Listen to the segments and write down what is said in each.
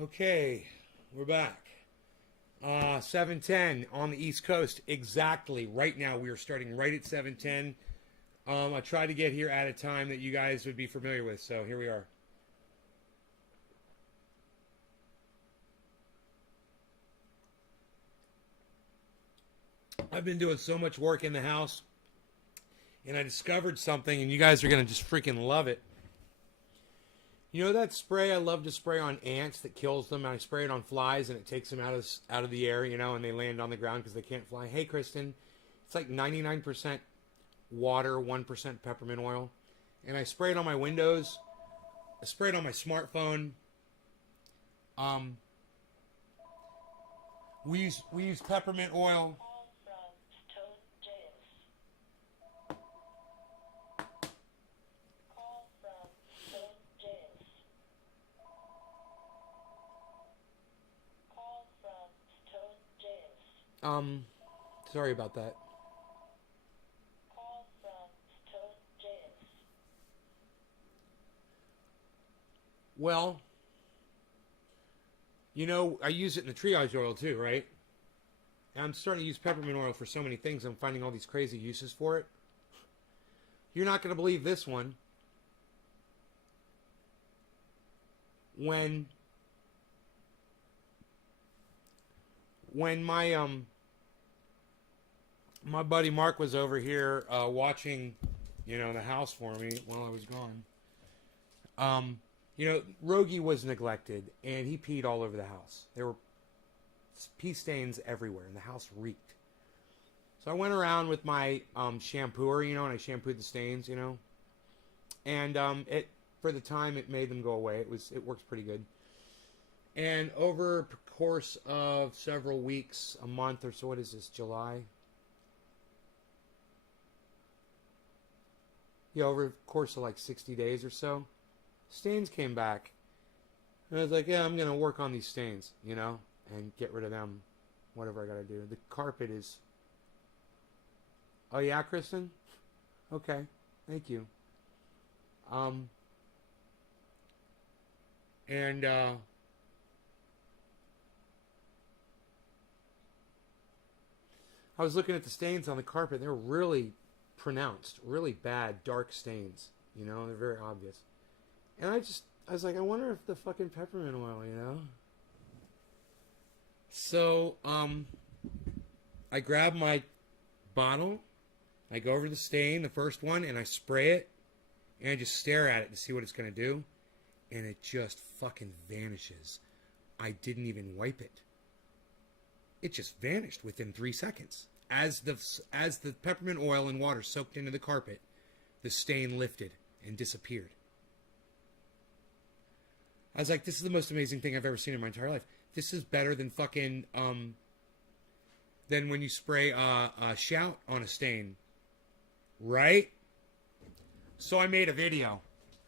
Okay, we're back. 7:10 on the East Coast. Exactly. Right now, we are starting right at 7:10. I tried to get here at a time that you guys would be familiar with, so here we are. I've been doing so much work in the house, and I discovered something, and you guys are going to just freaking love it. You know that spray I love to spray on ants that kills them? I spray it on flies and it takes them out of the air, and they land on the ground because they can't fly. Hey, Kristen, it's like 99% water, 1% peppermint oil. And I spray it on my windows. I spray it on my smartphone. We use peppermint oil. Sorry about that. Well, I use it in the triage oil too, right? And I'm starting to use peppermint oil for so many things. I'm finding all these crazy uses for it. You're not going to believe this one. When my buddy Mark was over here watching, the house for me while I was gone. Rogie was neglected, and he peed all over the house. There were pee stains everywhere, and the house reeked. So I went around with my shampooer, and I shampooed the stains, and it for the time it made them go away. It works pretty good. And over a course of several weeks, a month or so, what is this, July? Yeah, over a course of like 60 days or so, stains came back. And I was like, yeah, I'm going to work on these stains, and get rid of them, whatever I got to do. The carpet is... Oh, yeah, Kristen? Okay, thank you. I was looking at the stains on the carpet. They were really pronounced, really bad, dark stains. They're very obvious. And I was like, I wonder if the fucking peppermint oil, So, I grab my bottle, I go over to the stain, the first one, and I spray it, and I just stare at it to see what it's going to do, and it just fucking vanishes. I didn't even wipe it. It just vanished within 3 seconds. As the peppermint oil and water soaked into the carpet, the stain lifted and disappeared. I was like, this is the most amazing thing I've ever seen in my entire life. This is better than fucking, than when you spray a shout on a stain. Right? So I made a video.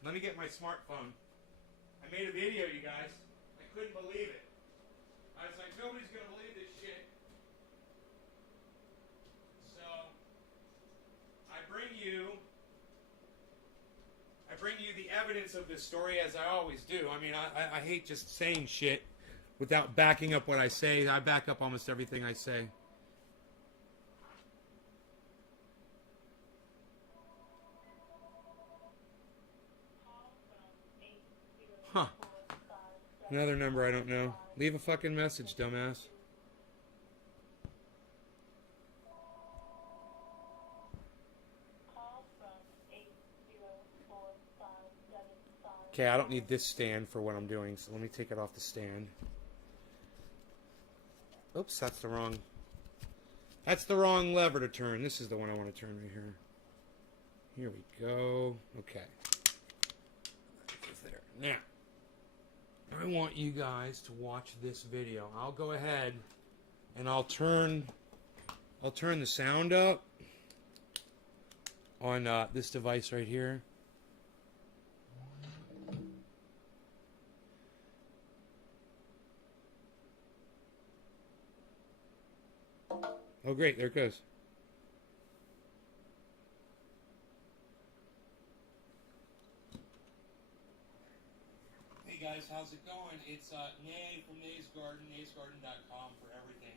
Let me get my smartphone. I made a video, you guys. I couldn't believe it. I was like, nobody's going to believe this shit. So, I bring you the evidence of this story as I always do. I mean, I hate just saying shit without backing up what I say. I back up almost everything I say. Huh. Another number I don't know. Leave a fucking message, dumbass. Okay, I don't need this stand for what I'm doing, so let me take it off the stand. Oops, that's the wrong lever to turn. This is the one I want to turn right here. Here we go. Okay. There. Now, I want you guys to watch this video. I'll go ahead and I'll turn the sound up on this device right here. Oh, great. There it goes. Hey, guys. How's how's it going? It's Nay from Nay's Garden, naysgarden.com for everything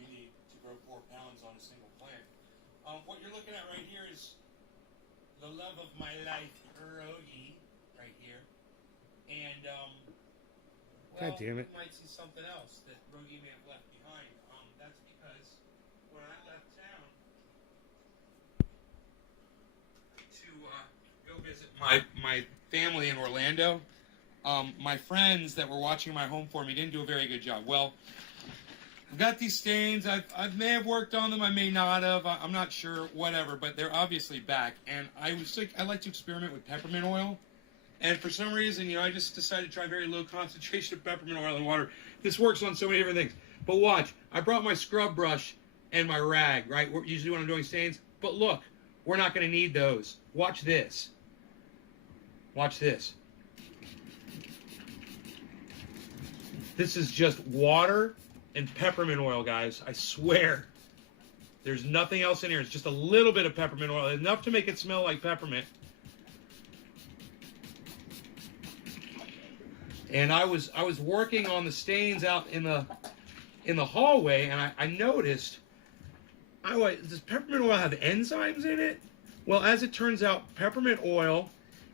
you need to grow 4 pounds on a single plant. What you're looking at right here is the love of my life, Rogi, right here. And, well, God damn it. you might see something else that Rogi may have left behind. That's because when I left town to go visit my family in Orlando, my friends that were watching my home for me didn't do a very good job. Well, I've got these stains. I may have worked on them. I may not have. I'm not sure. Whatever. But they're obviously back. And I like to experiment with peppermint oil. And for some reason, I just decided to try very low concentration of peppermint oil in water. This works on so many different things. But watch. I brought my scrub brush and my rag, right? Usually when I'm doing stains. But look, we're not going to need those. Watch this. Watch this. This is just water and peppermint oil, guys. I swear. There's nothing else in here. It's just a little bit of peppermint oil. Enough to make it smell like peppermint. And I was working on the stains out in the hallway, and I noticed, does peppermint oil have enzymes in it? Well, as it turns out, peppermint oil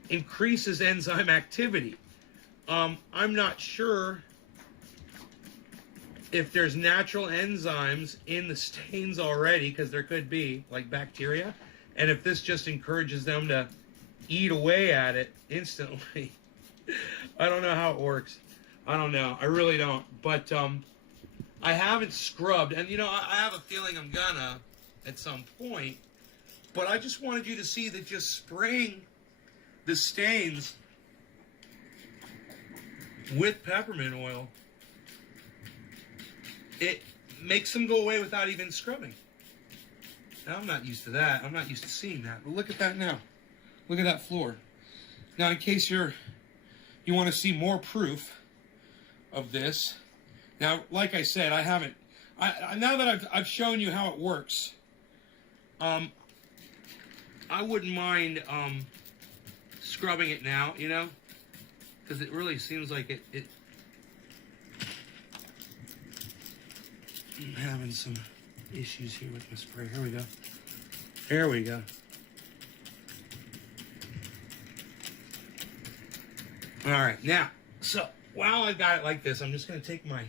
increases enzyme activity. I'm not sure if there's natural enzymes in the stains already, because there could be, like bacteria, and if this just encourages them to eat away at it instantly. I don't know how it works. I don't know. I really don't. But I haven't scrubbed, and I have a feeling I'm gonna at some point, but I just wanted you to see that just spraying the stains with peppermint oil, it makes them go away without even scrubbing. Now, I'm not used to that. I'm not used to seeing that. But look at that now. Look at that floor. Now, in case you want to see more proof of this. Now, like I said, I haven't. Now that I've shown you how it works, I wouldn't mind scrubbing it now, because it really seems like it. I'm having some issues here with my spray. Here we go. Here we go. All right, now, so while I've got it like this, I'm just going to take my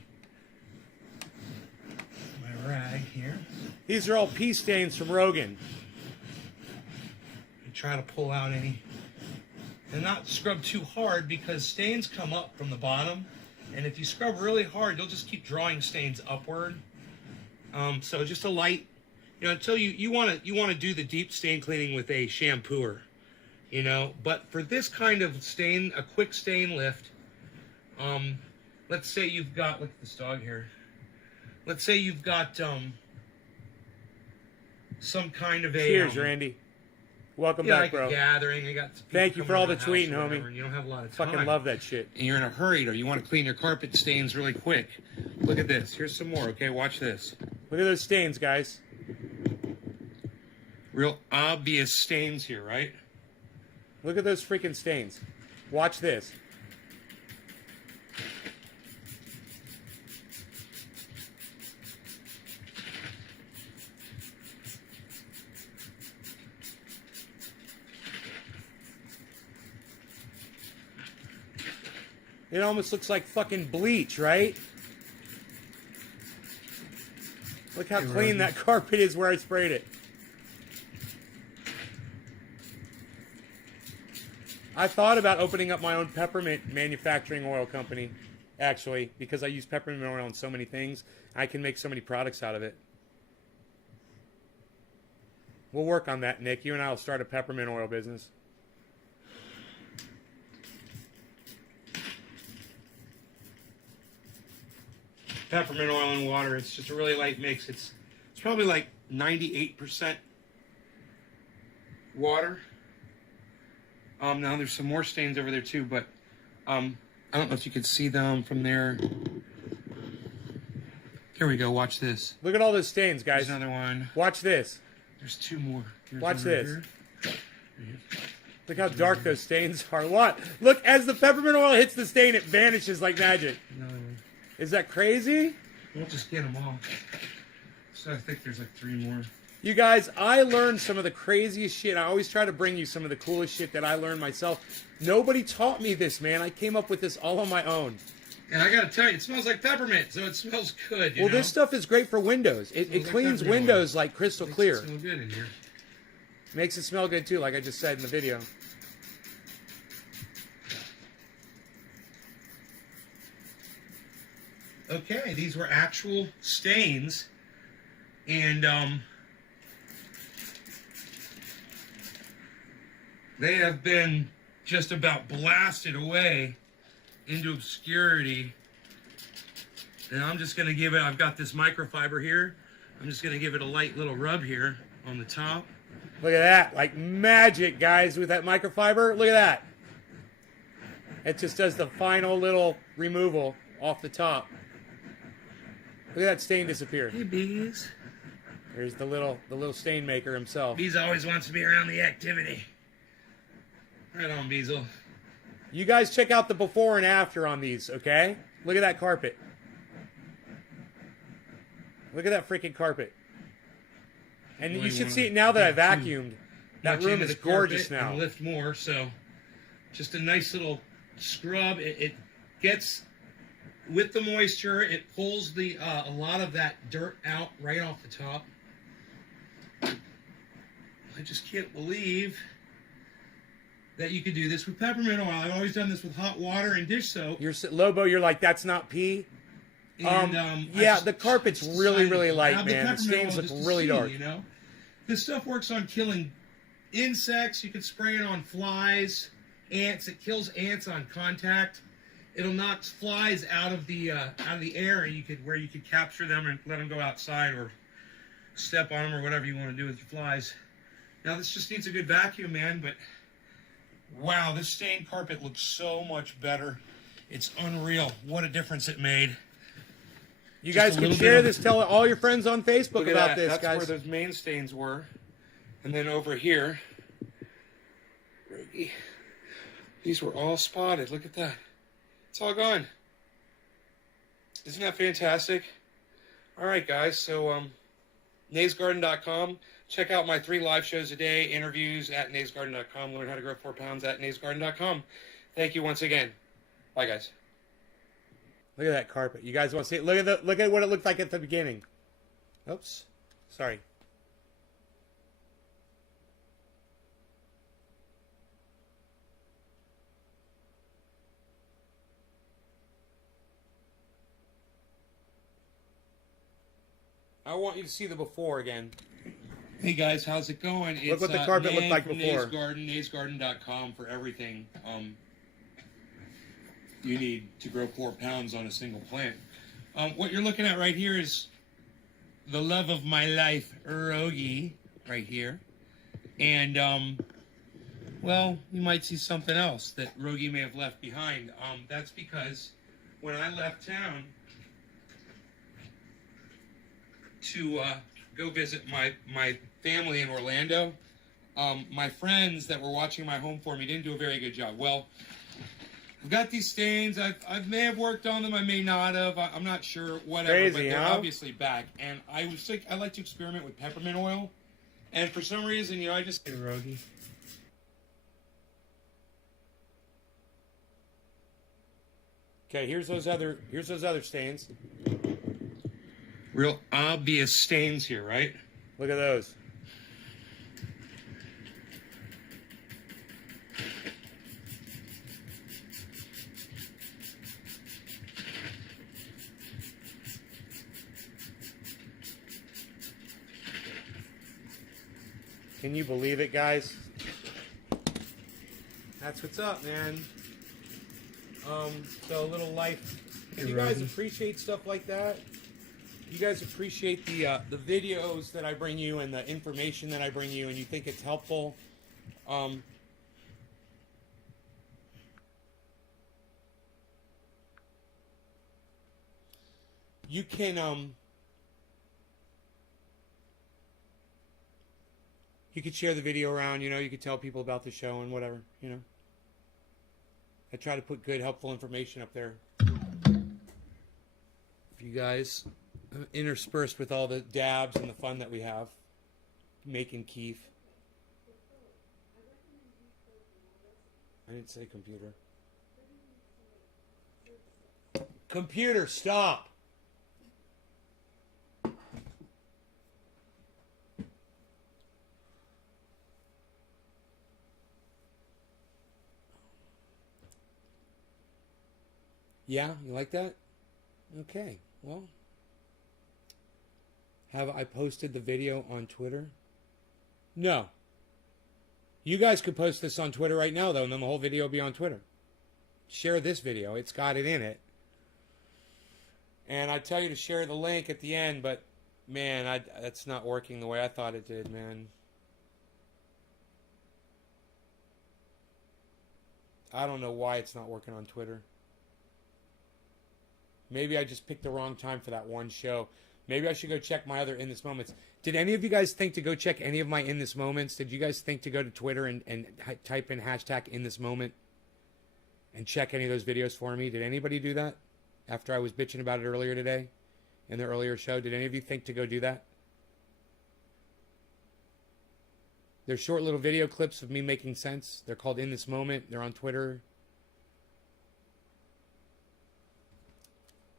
rag here. These are all pea stains from Rogan. And try to pull out any, and not scrub too hard, because stains come up from the bottom, and if you scrub really hard, you'll just keep drawing stains upward. So just a light, until you want to do the deep stain cleaning with a shampooer. But for this kind of stain, a quick stain lift, let's say you've got, look at this dog here. Let's say you've got some kind of a... Cheers, Randy. Welcome back, bro. A gathering. I got Thank you for all the tweeting, homie. And you don't have a lot of time. Fucking love that shit. And you're in a hurry, or you want to clean your carpet stains really quick. Look at this. Here's some more, okay? Watch this. Look at those stains, guys. Real obvious stains here, right? Look at those freaking stains. Watch this. It almost looks like fucking bleach, right? Look how clean that carpet is where I sprayed it. I thought about opening up my own peppermint manufacturing oil company, actually, because I use peppermint oil on so many things. I can make so many products out of it. We'll work on that, Nick. You and I will start a peppermint oil business. Peppermint oil and water. It's just a really light mix. It's probably like 98% water. Now there's some more stains over there too, but I don't know if you could see them from there. Here we go. Watch this. Look at all those stains, guys. There's another one. Watch this. There's two more. Watch this. Look Look how dark those stains are. What? Look, as the peppermint oil hits the stain, it vanishes like magic. No, Is that crazy? we'll just get them all. So I think there's like 3 more. You guys, I learned some of the craziest shit. I always try to bring you some of the coolest shit that I learned myself. Nobody taught me this, man. I came up with this all on my own. And I gotta tell you, it smells like peppermint, so it smells good. Well, this stuff is great for windows. It Smells like cleans peppermint windows like crystal clear. It smells good in here. Makes it smell good too, like I just said in the video. Okay, these were actual stains, and they have been just about blasted away into obscurity. And I'm just gonna give it, I've got this microfiber here, I'm just gonna give it a light little rub here on the top. Look at that, like magic, guys, with that microfiber. Look at that. It just does the final little removal off the top. Look at that stain disappear. Hey, Bees. There's the little stain maker himself. Bees always wants to be around the activity. Right on, Beezle. You guys check out the before and after on these, okay? Look at that carpet. Look at that freaking carpet. And you should see it now that I vacuumed. That Much room into is the carpet gorgeous now. and lift more, so just a nice little scrub. It gets with the moisture. It pulls the a lot of that dirt out right off the top. I just can't believe that you could do this with peppermint oil. I've always done this with hot water and dish soap. Lobo, you're like, that's not pee? And, yeah, the carpet's really, really light, man. The peppermint stains oil look just to really see, dark. You know, this stuff works on killing insects. You can spray it on flies, ants. It kills ants on contact. It'll knock flies out of the air. Where you could capture them and let them go outside or step on them or whatever you want to do with your flies. Now this just needs a good vacuum, man. But wow, this stained carpet looks so much better. It's unreal. What a difference it made. You Just guys a can little share bit of- this. Tell all your friends on Facebook Look at about that. this, That's guys. where those main stains were. And then over here, these were all spotted. Look at that. It's all gone. Isn't that fantastic? All right, guys. So, naysgarden.com. Check out my 3 live shows a day, interviews at naysgarden.com. Learn how to grow 4 pounds at naysgarden.com. Thank you once again. Bye, guys. Look at that carpet. You guys want to see it? Look at what it looked like at the beginning. Oops. Sorry. I want you to see the before again. Hey guys, how's it going? Look what the carpet looked like before. Nays Garden, naysgarden.com for everything you need to grow 4 pounds on a single plant. What you're looking at right here is the love of my life, Rogi, right here. And, well, you might see something else that Rogi may have left behind. That's because when I left town to go visit my family in Orlando, my friends that were watching my home for me didn't do a very good job. Well, I've got these stains. I may have worked on them. I may not have. I'm not sure. Whatever. Crazy, but they're huh? obviously back. And I like to experiment with peppermint oil. And for some reason, you know, I just... Hey, Rogi. Okay, here's those other stains. Real obvious stains here, right? Look at those. Can you believe it, guys? That's what's up, man. So a little life. Hey, You guys Rogi. appreciate stuff like that? You guys appreciate the videos that I bring you and the information that I bring you, and you think it's helpful? You can you could share the video around, you know, you could tell people about the show and whatever, you know. I try to put good, helpful information up there for you guys, interspersed with all the dabs and the fun that we have making Keef. I didn't say computer. Computer, stop! Yeah, you like that? Okay, well. Have I posted the video on Twitter? No. You guys could post this on Twitter right now, though, and then the whole video will be on Twitter. Share this video. It's got it in it. And I tell you to share the link at the end, but, man, that's not working the way I thought it did, man. I don't know why it's not working on Twitter. Maybe I just picked the wrong time for that one show. Maybe I should go check my other In This Moments. Did any of you guys think to go check any of my In This Moments? Did you guys think to go to Twitter and type in hashtag In This Moment and check any of those videos for me? Did anybody do that after I was bitching about it earlier today in the earlier show? Did any of you think to go do that? They're short little video clips of me making sense. They're called In This Moment. They're on Twitter.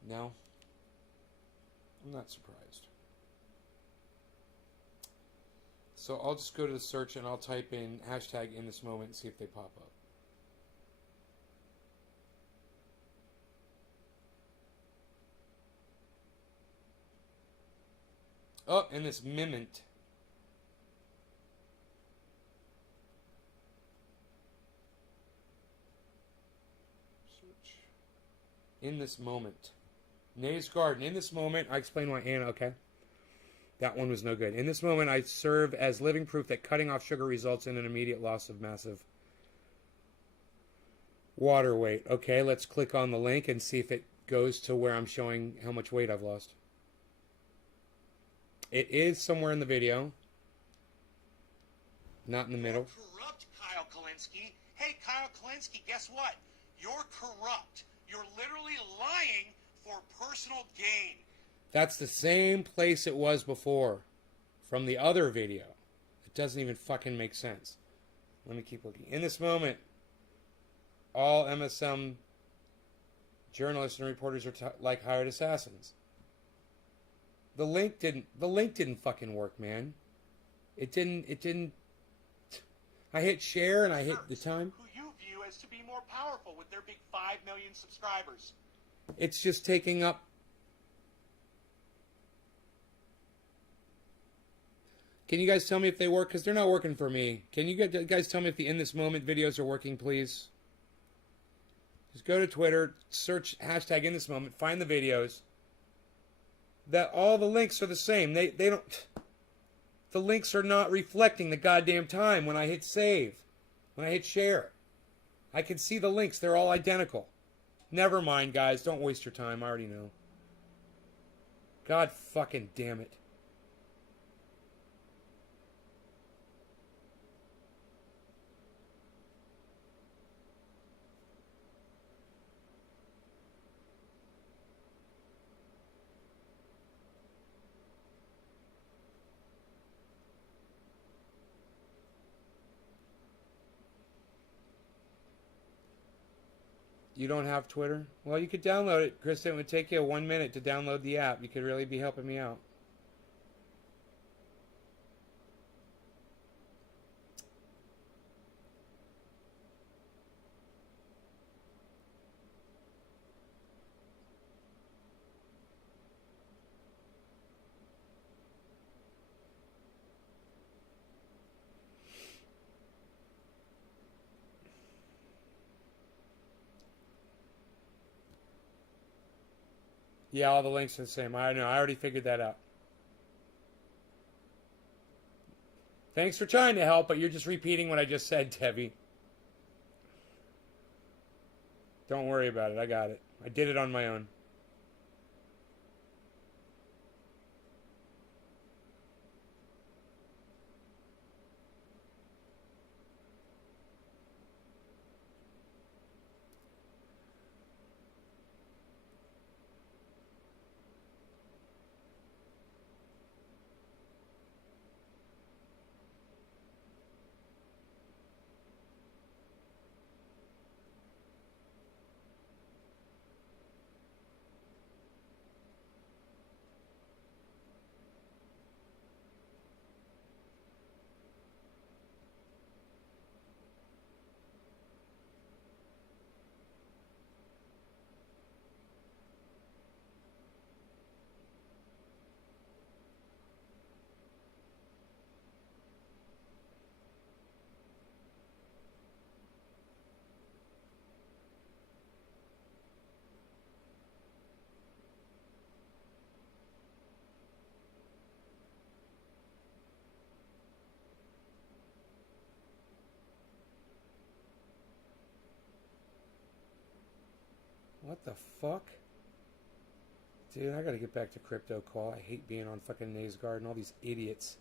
No? I'm not surprised. So I'll just go to the search and I'll type in hashtag In This Moment and see if they pop up. Oh, In This Moment. Search. In This Moment. Nays Garden. In This Moment, I explain why Anna, okay. That one was no good. In this moment, I serve as living proof that cutting off sugar results in an immediate loss of massive water weight. Okay, let's click on the link and see if it goes to where I'm showing how much weight I've lost. It is somewhere in the video. Not in the middle. You're corrupt, Kyle Kulinski. Hey, Kyle Kulinski, guess what? You're corrupt. You're literally lying for personal gain. That's the same place it was before from the other video. It doesn't even fucking make sense. Let me keep looking. In this moment, all MSM journalists and reporters are like hired assassins. The link didn't fucking work, man. It didn't. I hit share and I hit the time. Who you view as to be more powerful with their big 5 million subscribers. It's just taking up. Can you guys tell me if they work? Because they're not working for me. Can you guys tell me if the In This Moment videos are working, please? Just go to Twitter, search hashtag In This Moment, find the videos. That all the links are the same. They don't. The links are not reflecting the goddamn time when I hit save, when I hit share. I can see the links. They're all identical. Never mind, guys. Don't waste your time. I already know. God fucking damn it. You don't have Twitter? Well, you could download it, Kristen. It would take you 1 minute to download the app. You could really be helping me out. Yeah, all the links are the same. I know. I already figured that out. Thanks for trying to help, but you're just repeating what I just said, Tevi. Don't worry about it. I got it. I did it on my own. What the fuck? Dude, I gotta get back to Crypto Call. I hate being on fucking NazeGuard and all these idiots.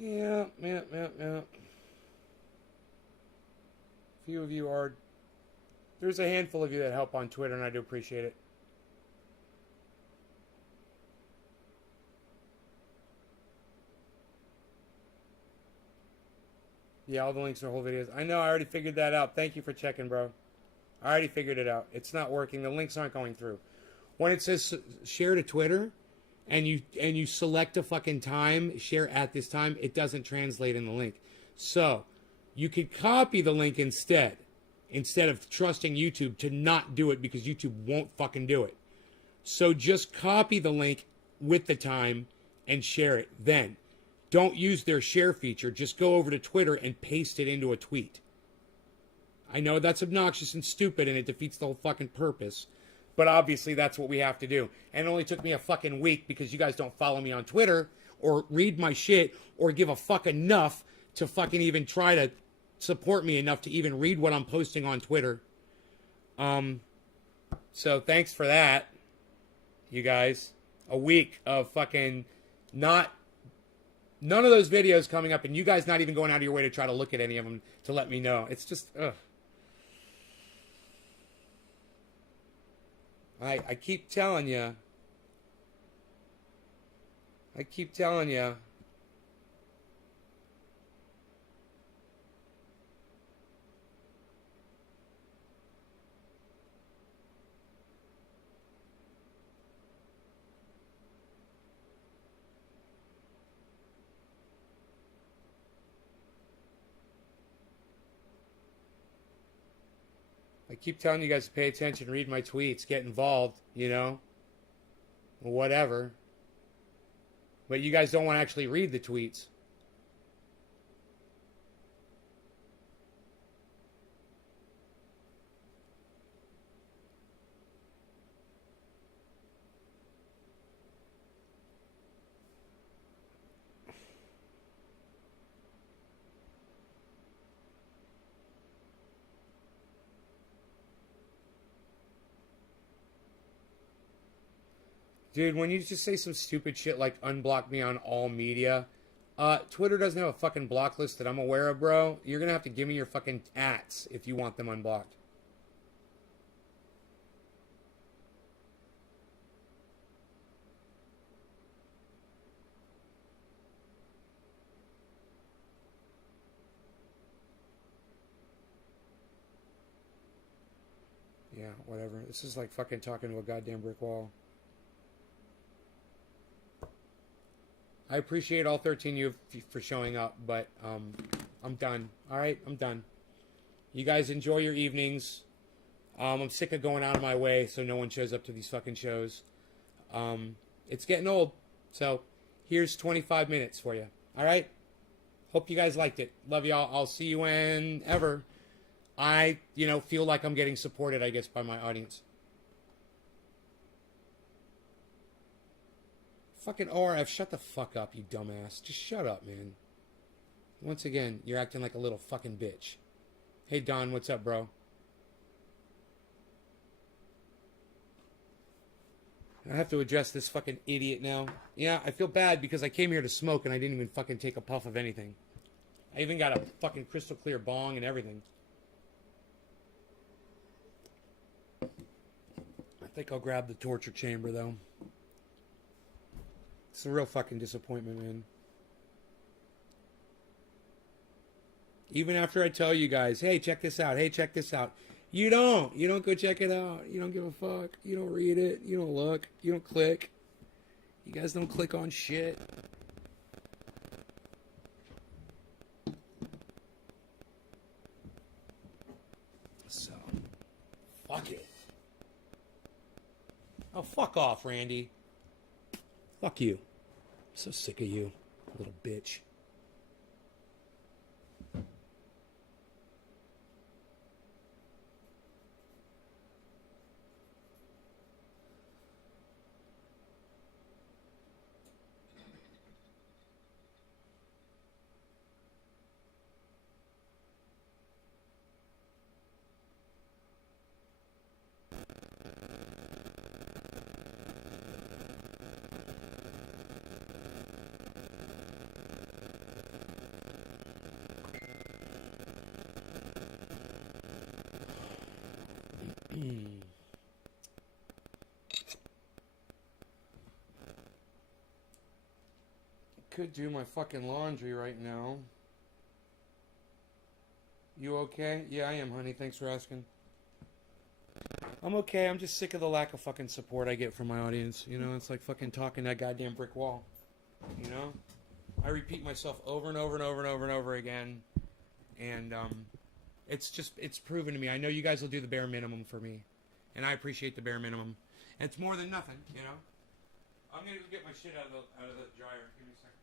Yeah. Few of you are. There's a handful of you that help on Twitter, and I do appreciate it. Yeah, all the links are whole videos. I know, I already figured that out. Thank you for checking, bro. I already figured it out. It's not working. The links aren't going through. When it says share to Twitter, and you select a fucking time, share at this time, it doesn't translate in the link. So you could copy the link instead of trusting YouTube to not do it because YouTube won't fucking do it. So just copy the link with the time and share it. Then don't use their share feature. Just go over to Twitter and paste it into a tweet. I know that's obnoxious and stupid and it defeats the whole fucking purpose. But obviously that's what we have to do. And it only took me a fucking week because you guys don't follow me on Twitter or read my shit or give a fuck enough to fucking even try to support me enough to even read what I'm posting on Twitter. So thanks for that, you guys. A week of fucking none of those videos coming up and you guys not even going out of your way to try to look at any of them to let me know. It's just, ugh. I keep telling you. I keep telling you. I keep telling you guys to pay attention, read my tweets, get involved, you know, whatever. But you guys don't want to actually read the tweets. Dude, when you just say some stupid shit like unblock me on all media, Twitter doesn't have a fucking block list that I'm aware of, bro. You're gonna have to give me your fucking ats if you want them unblocked. Yeah, whatever. This is like fucking talking to a goddamn brick wall. I appreciate all 13 of you for showing up, but I'm done. All right, I'm done. You guys enjoy your evenings. I'm sick of going out of my way so no one shows up to these fucking shows. It's getting old, so here's 25 minutes for you. All right? Hope you guys liked it. Love y'all. I'll see you whenever I, feel like I'm getting supported, I guess, by my audience. Fucking ORF, shut the fuck up, you dumbass. Just shut up, man. Once again, you're acting like a little fucking bitch. Hey, Don, what's up, bro? I have to address this fucking idiot now. Yeah, I feel bad because I came here to smoke and I didn't even fucking take a puff of anything. I even got a fucking crystal clear bong and everything. I think I'll grab the torture chamber, though. It's a real fucking disappointment, man. Even after I tell you guys, hey, check this out. Hey, check this out. You don't. You don't go check it out. You don't give a fuck. You don't read it. You don't look. You don't click. You guys don't click on shit. So, fuck it. Oh, fuck off, Randy. Fuck you. I'm so sick of you, little bitch. Could do my fucking laundry right now. You okay? Yeah, I am, honey. Thanks for asking. I'm okay. I'm just sick of the lack of fucking support I get from my audience. You know, it's like fucking talking to that goddamn brick wall. You know? I repeat myself over and over and over and over and over again. And, it's proven to me. I know you guys will do the bare minimum for me. And I appreciate the bare minimum. And it's more than nothing, you know? I'm gonna go get my shit out of the dryer. Give me a second.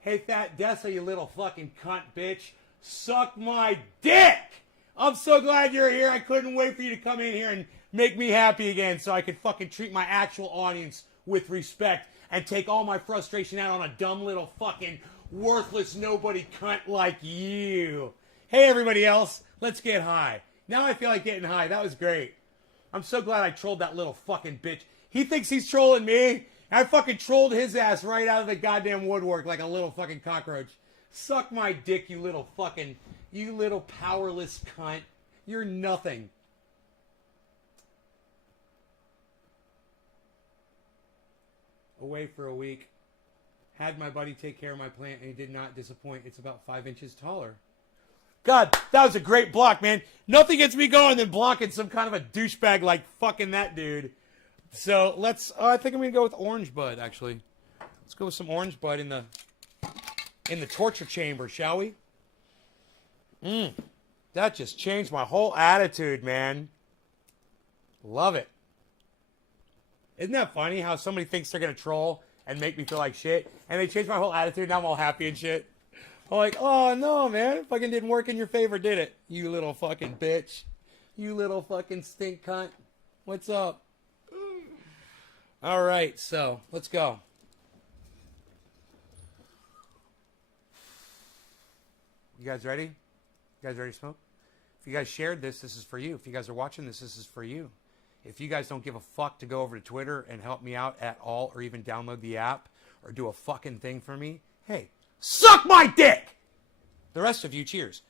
Hey, Fat Dessa, you little fucking cunt bitch. Suck my dick! I'm so glad you're here. I couldn't wait for you to come in here and make me happy again so I could fucking treat my actual audience with respect and take all my frustration out on a dumb little fucking worthless nobody cunt like you. Hey, everybody else, let's get high. Now I feel like getting high. That was great. I'm so glad I trolled that little fucking bitch. He thinks he's trolling me. I fucking trolled his ass right out of the goddamn woodwork like a little fucking cockroach. Suck my dick, you little powerless cunt. You're nothing. Away for a week. Had my buddy take care of my plant and he did not disappoint. It's about 5 inches taller. God, that was a great block, man. Nothing gets me going than blocking some kind of a douchebag like fucking that dude. So let's, I think I'm going to go with Orange Bud, actually. Let's go with some Orange Bud in the torture chamber, shall we? That just changed my whole attitude, man. Love it. Isn't that funny how somebody thinks they're going to troll and make me feel like shit, and they change my whole attitude, now I'm all happy and shit? I'm like, oh, no, man. It fucking didn't work in your favor, did it? You little fucking bitch. You little fucking stink cunt. What's up? All right, so let's go. You guys ready? You guys ready to smoke? If you guys shared this, this is for you. If you guys are watching this, this is for you. If you guys don't give a fuck to go over to Twitter and help me out at all, or even download the app or do a fucking thing for me, hey, suck my dick! The rest of you, cheers.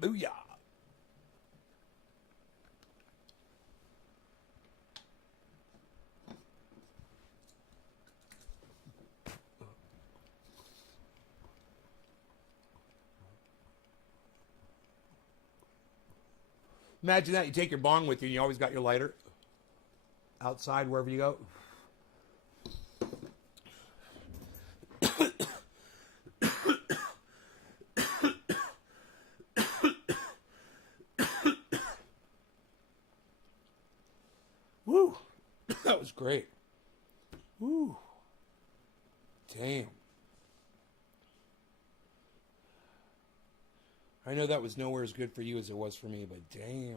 Booyah. Imagine that. You take your bong with you and you always got your lighter outside wherever you go. Woo. That was great. Woo. Damn. I know that was nowhere as good for you as it was for me, but damn.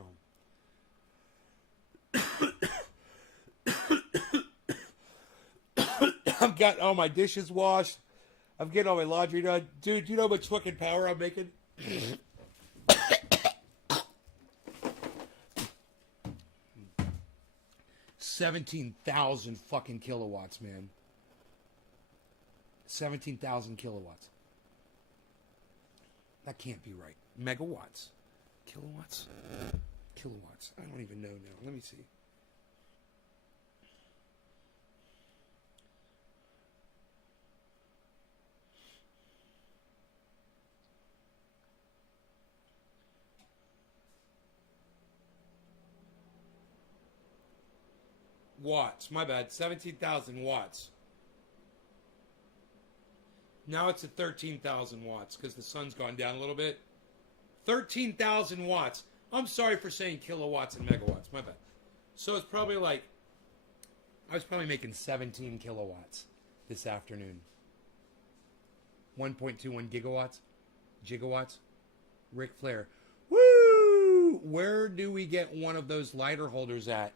I've got all my dishes washed. I'm getting all my laundry done. Dude, do you know how much fucking power I'm making? 17,000 fucking kilowatts, man. 17,000 kilowatts. That can't be right. Megawatts. Kilowatts? Kilowatts. I don't even know now. Let me see. Watts. My bad. 17,000 watts. Now it's at 13,000 watts because the sun's gone down a little bit. 13,000 watts. I'm sorry for saying kilowatts and megawatts. My bad. So it's probably like, I was probably making 17 kilowatts this afternoon. 1.21 gigawatts. Ric Flair. Woo! Where do we get one of those lighter holders at?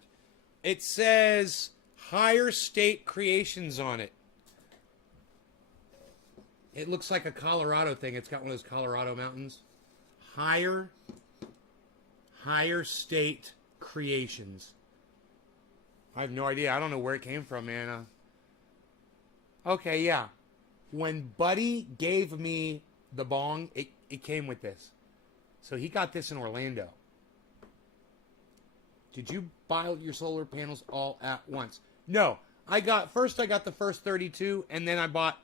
It says Higher State Creations on it. It looks like a Colorado thing. It's got one of those Colorado mountains. Higher State Creations. I have no idea. I don't know where it came from, man. Okay, yeah. When Buddy gave me the bong, it came with this. So he got this in Orlando. Did you buy your solar panels all at once? No. I got the first 32, and then I bought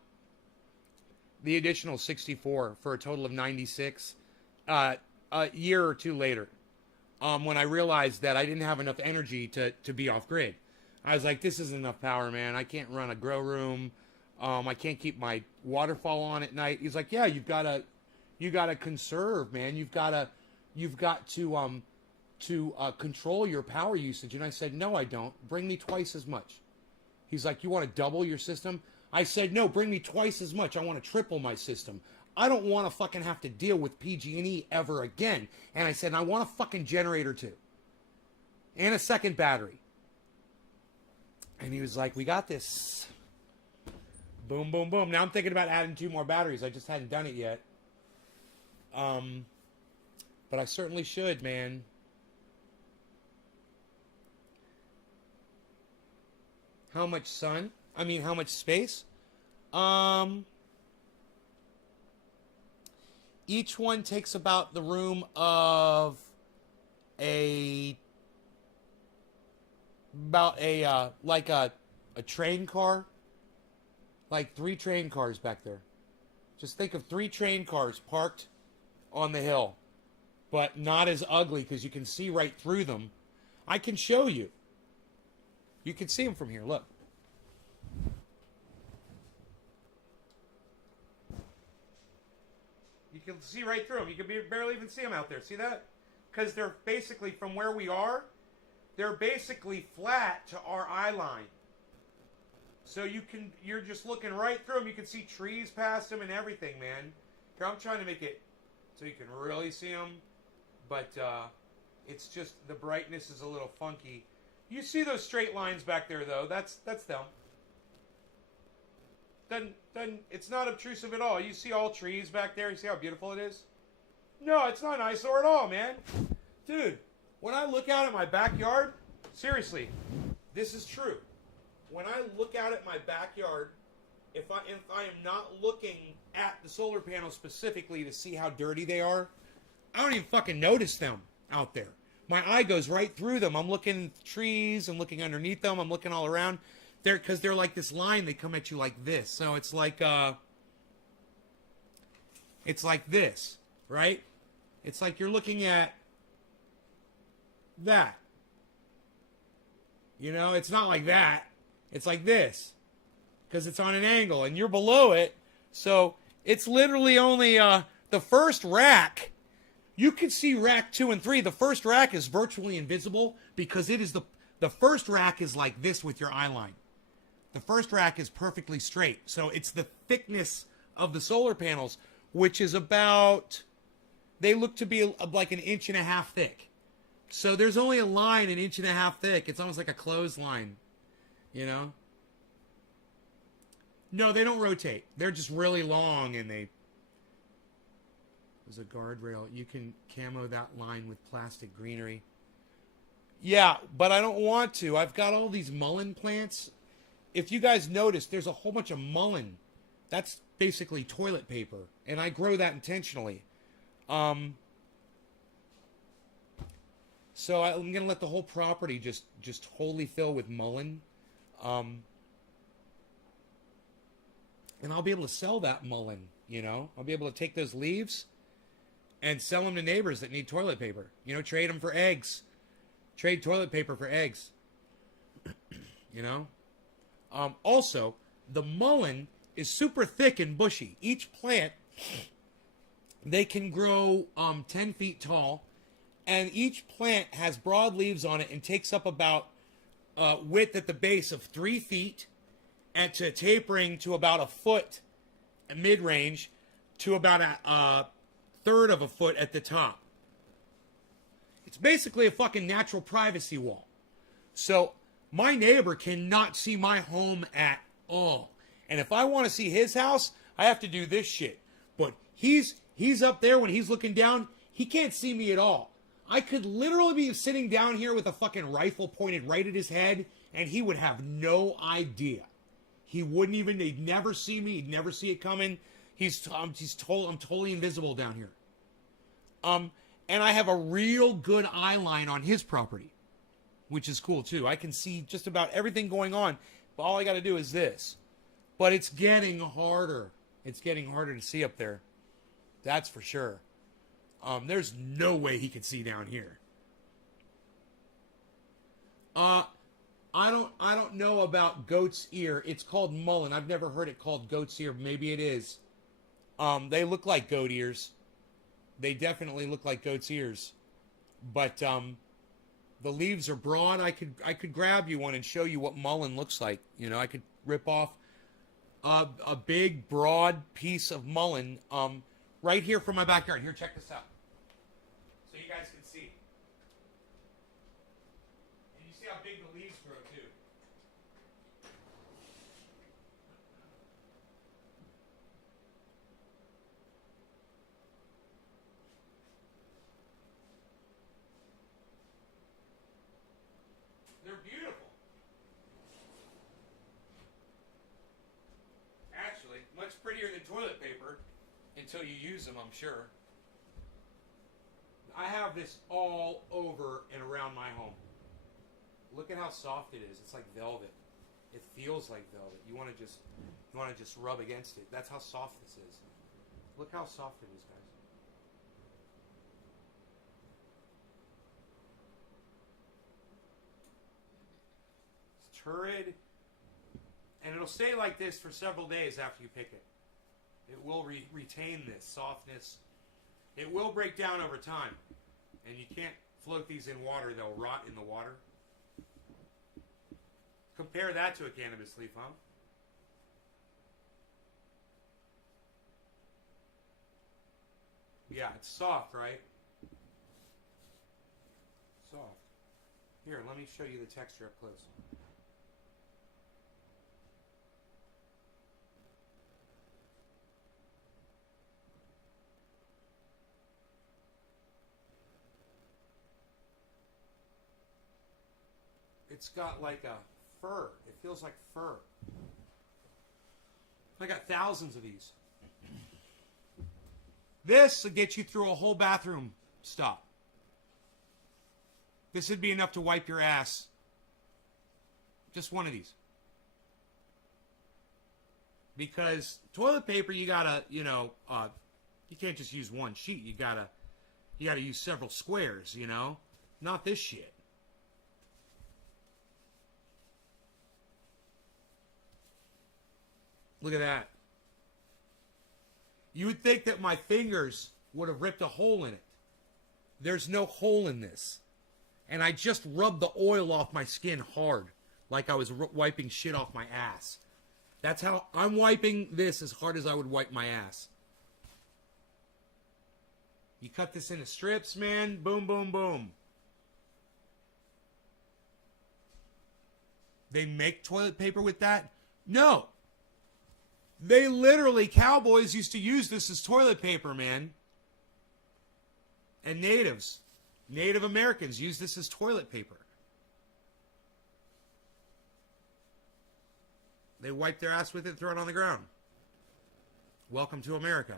the additional 64 for a total of 96 a year or two later, when I realized that I didn't have enough energy to be off grid. I was like, this isn't enough power, man. I can't run a grow room. I can't keep my waterfall on at night. He's like, yeah, you gotta conserve, man. You've got to control your power usage. And I said, no, I don't. Bring me twice as much. He's like, you want to double your system? I said, no, bring me twice as much. I want to triple my system. I don't want to fucking have to deal with PG&E ever again. And I said, I want a fucking generator too. And a second battery. And he was like, we got this. Boom, boom, boom. Now I'm thinking about adding 2 more batteries. I just hadn't done it yet. But I certainly should, man. How much sun? I mean, how much space? Each one takes about the room of a train car. like 3 train cars back there. Just think of 3 train cars parked on the hill, but not as ugly because you can see right through them. I can show you. You can see them from here. Look. You can see right through them. You can barely even see them out there. See that? Because they're basically, from where we are, they're basically flat to our eye line. So you're just looking right through them. You can see trees past them and everything, man. Here, I'm trying to make it so you can really see them. But it's just, the brightness is a little funky. You see those straight lines back there, though. That's them. It's not obtrusive at all. You see all trees back there. You see how beautiful it is? No, it's not an eyesore at all, man. Dude, when I look out at my backyard, seriously, this is true. When I look out at my backyard, if I am not looking at the solar panels specifically to see how dirty they are, I don't even fucking notice them out there. My eye goes right through them. I'm looking at trees, I'm looking underneath them, I'm looking all around. Because they're like this line, they come at you like this. So it's like this, right? It's like you're looking at that. You know, it's not like that. It's like this. Because it's on an angle, and you're below it. So it's literally only the first rack. You can see rack 2 and 3. The first rack is virtually invisible because it is the first rack is like this with your eye line. The first rack is perfectly straight. So it's the thickness of the solar panels, which is about, they look to be like 1.5 inches thick. So there's only a line 1.5 inches thick. It's almost like a clothesline, you know? No, they don't rotate. They're just really long, and there's a guardrail. You can camo that line with plastic greenery. Yeah, but I don't want to. I've got all these mullein plants. If you guys notice, there's a whole bunch of mullein. That's basically toilet paper, and I grow that intentionally. So I'm gonna let the whole property just totally fill with mullein, and I'll be able to sell that mullein. You know, I'll be able to take those leaves and sell them to neighbors that need toilet paper. You know, trade them for eggs. Trade toilet paper for eggs. You know. Also, the mullein is super thick and bushy. Each plant, they can grow 10 feet tall, and each plant has broad leaves on it and takes up about width at the base of 3 feet, and to tapering to about a foot mid-range to about a third of a foot at the top. It's basically a fucking natural privacy wall. So my neighbor cannot see my home at all. And if I want to see his house, I have to do this shit. But he's up there when he's looking down. He can't see me at all. I could literally be sitting down here with a fucking rifle pointed right at his head, and he would have no idea. He wouldn't even, he'd never see me. He'd never see it coming. I'm totally invisible down here. And I have a real good eye line on his property, which is cool too. I can see just about everything going on, but all I got to do is this. But it's getting harder. It's getting harder to see up there. That's for sure. There's no way he could see down here. I don't know about goat's ear. It's called mullein. I've never heard it called goat's ear. Maybe it is. They look like goat ears. They definitely look like goat's ears. But the leaves are broad. I could grab you one and show you what mullein looks like. You know, I could rip off a big broad piece of mullein right here from my backyard. Here, check this out, so you guys can see. And you see how big the leaves grow too. They're beautiful. Actually, much prettier than toilet paper until you use them, I'm sure. I have this all over and around my home. Look at how soft it is. It's like velvet. It feels like velvet. You want to just rub against it. That's how soft this is. Look how soft it is, guys. It's turrid, and it'll stay like this for several days after you pick it. It will retain this softness. It will break down over time, and you can't float these in water. They'll rot in the water. Compare that to a cannabis leaf, huh? Yeah, it's soft, right? Soft. Here, let me show you the texture up close. It's got like a fur. It feels like fur. I got thousands of these. This will get you through a whole bathroom stop. This would be enough to wipe your ass. Just one of these. Because toilet paper, you gotta, you can't just use one sheet. You gotta use several squares, Not this shit. Look at that. You would think that my fingers would have ripped a hole in it. There's no hole in this. And I just rubbed the oil off my skin hard, like I was wiping shit off my ass. That's how I'm wiping this as hard as I would wipe my ass. You cut this into strips, man. Boom, boom, boom. They make toilet paper with that? No. They literally, cowboys used to use this as toilet paper, man. And Native Americans use this as toilet paper. They wipe their ass with it, throw it on the ground. Welcome to America.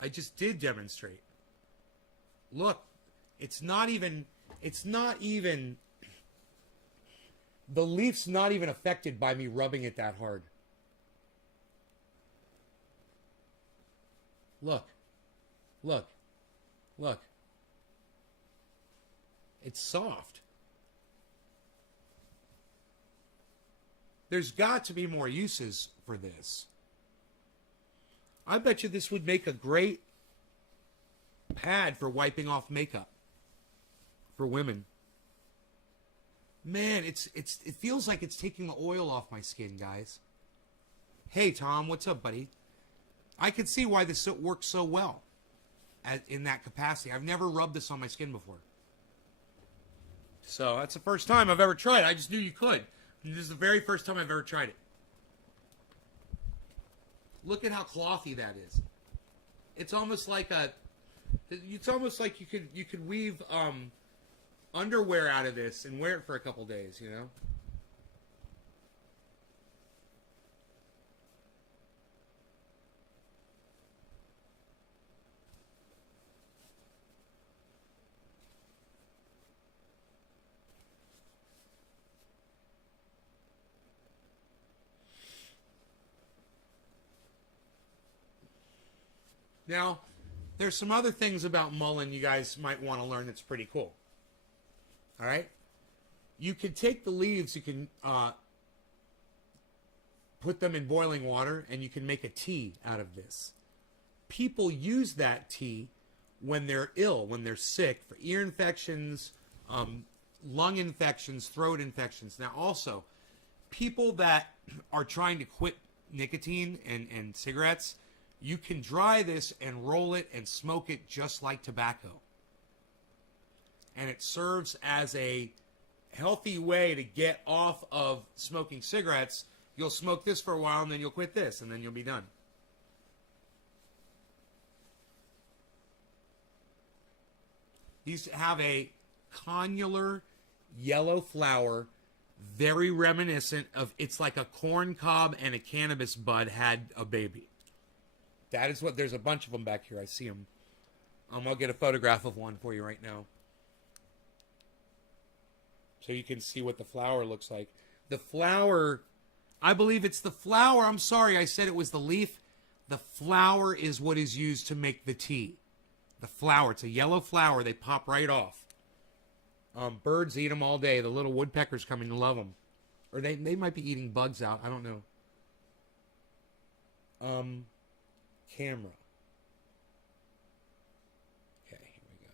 I just did demonstrate. Look, it's not even, the leaf's not even affected by me rubbing it that hard. Look. Look. Look. It's soft. There's got to be more uses for this. I bet you this would make a great pad for wiping off makeup for women. Man, it feels like it's taking the oil off my skin, guys. Hey, Tom, what's up, buddy? I could see why this works so well in that capacity. I've never rubbed this on my skin before. So that's the first time I've ever tried it. I just knew you could. And this is the very first time I've ever tried it. Look at how clothy that is. It's almost like you could weave underwear out of this and wear it for a couple days, Now, there's some other things about mullein you guys might want to learn that's pretty cool. All right? You can take the leaves, you can put them in boiling water, and you can make a tea out of this. People use that tea when they're ill, when they're sick, for ear infections, lung infections, throat infections. Now, also, people that are trying to quit nicotine and cigarettes, you can dry this and roll it and smoke it just like tobacco. And it serves as a healthy way to get off of smoking cigarettes. You'll smoke this for a while, and then you'll quit this, and then you'll be done. These have a connular yellow flower, very reminiscent of, it's like a corn cob and a cannabis bud had a baby. That is what, there's a bunch of them back here. I see them. I'll get a photograph of one for you right now. so you can see what the flower looks like. The flower, I believe it's the flower. I'm sorry, I said it was the leaf. The flower is what is used to make the tea. The flower, it's a yellow flower. They pop right off. Birds eat them all day. The little woodpeckers come and love them. Or they might be eating bugs out. I don't know. Camera. Okay, here we go.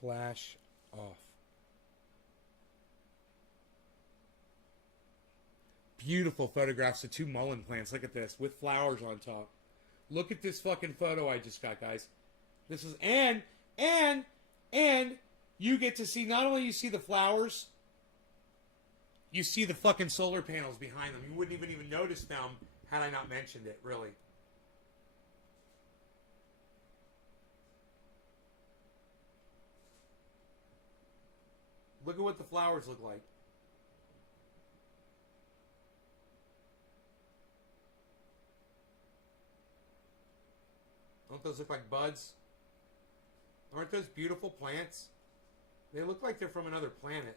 Flash off. Beautiful photographs of 2 mullein plants. Look at this, with flowers on top. Look at this fucking photo I just got, guys. This is and you get to see, not only you see the flowers, you see the fucking solar panels behind them. You wouldn't even notice them had I not mentioned it, really. Look at what the flowers look like. Don't those look like buds? Aren't those beautiful plants? They look like they're from another planet.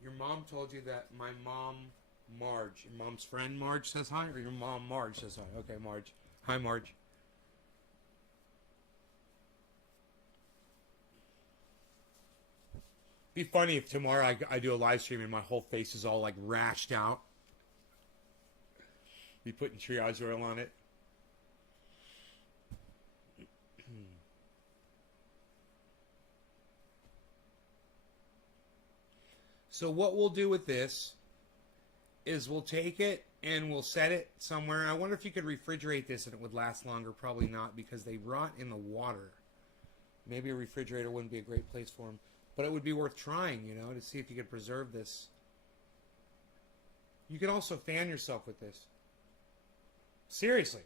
Your mom told you that my mom, Marge, your mom's friend Marge says hi, or your mom Marge says hi? Okay, Marge. Hi, Marge. Be funny if tomorrow I do a live stream and my whole face is all like rashed out. Be putting triage oil on it. So what we'll do with this is we'll take it and we'll set it somewhere. I wonder if you could refrigerate this and it would last longer. Probably not, because they rot in the water. Maybe a refrigerator wouldn't be a great place for them. But it would be worth trying, you know, to see if you could preserve this. You could also fan yourself with this. Seriously.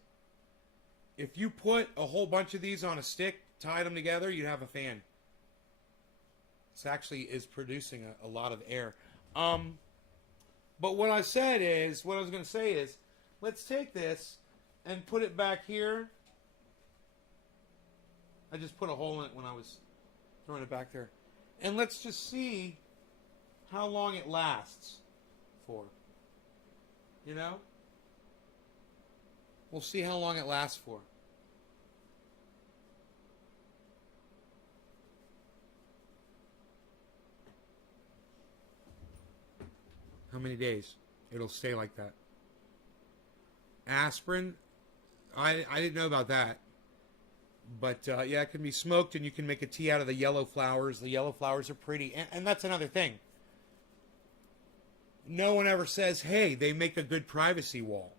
If you put a whole bunch of these on a stick, tied them together, you'd have a fan. This actually is producing a lot of air. But what I was going to say is, let's take this and put it back here. I just put a hole in it when I was throwing it back there. And let's just see how long it lasts for. You know? We'll see how long it lasts for. How many days? It'll stay like that. Aspirin, I didn't know about that. But, yeah, it can be smoked, and you can make a tea out of the yellow flowers. The yellow flowers are pretty. And that's another thing. No one ever says, hey, they make a good privacy wall.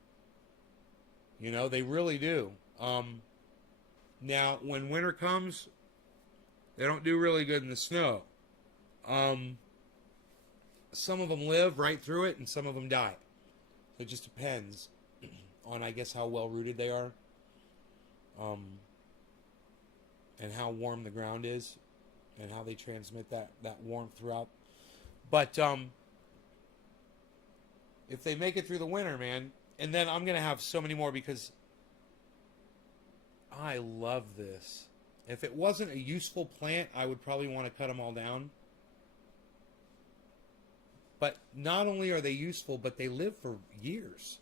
You know, they really do. Now, when winter comes, they don't do really good in the snow. Some of them live right through it, and some of them die. So it just depends on, I guess, how well-rooted they are. And how warm the ground is, and how they transmit that warmth throughout. But if they make it through the winter, man, and then I'm going to have so many more because I love this. If it wasn't a useful plant, I would probably want to cut them all down. But not only are they useful, but they live for years.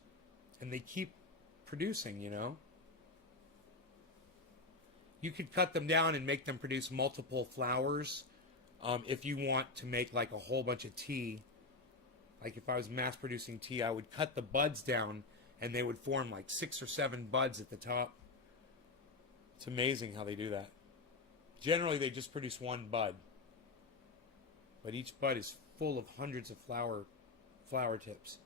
And they keep producing, you know. You could cut them down and make them produce multiple flowers if you want to make like a whole bunch of tea. Like if I was mass producing tea, I would cut the buds down and they would form like 6 or 7 buds at the top. It's amazing how they do that. Generally, they just produce 1 bud. But each bud is full of hundreds of flower tips.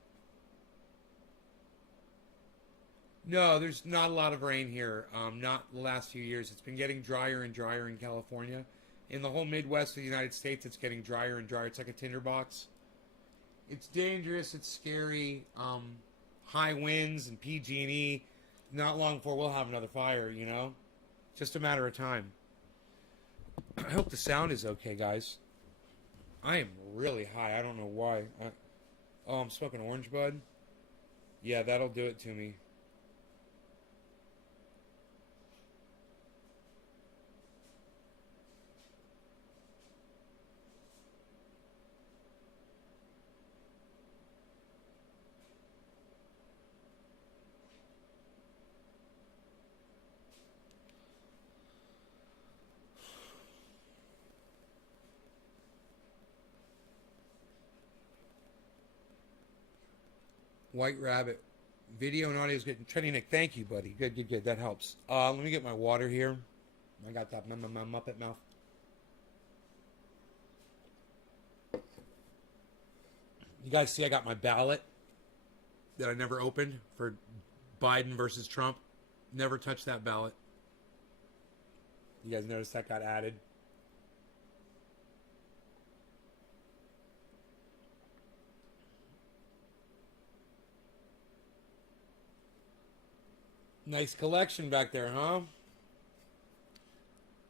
No, there's not a lot of rain here. Not the last few years. It's been getting drier and drier in California. In the whole Midwest of the United States, it's getting drier and drier. It's like a tinderbox. It's dangerous. It's scary. High winds and PG&E. Not long before we'll have another fire, you know? Just a matter of time. I hope the sound is okay, guys. I am really high. I don't know why. Oh, I'm smoking orange bud. Yeah, that'll do it to me. White Rabbit. Video and audio is good. Trendy Nick, thank you, buddy. Good, good, good. That helps. Let me get my water here. I got that my Muppet mouth. You guys see I got my ballot that I never opened for Biden versus Trump. Never touched that ballot. You guys notice that got added? Nice collection back there, huh?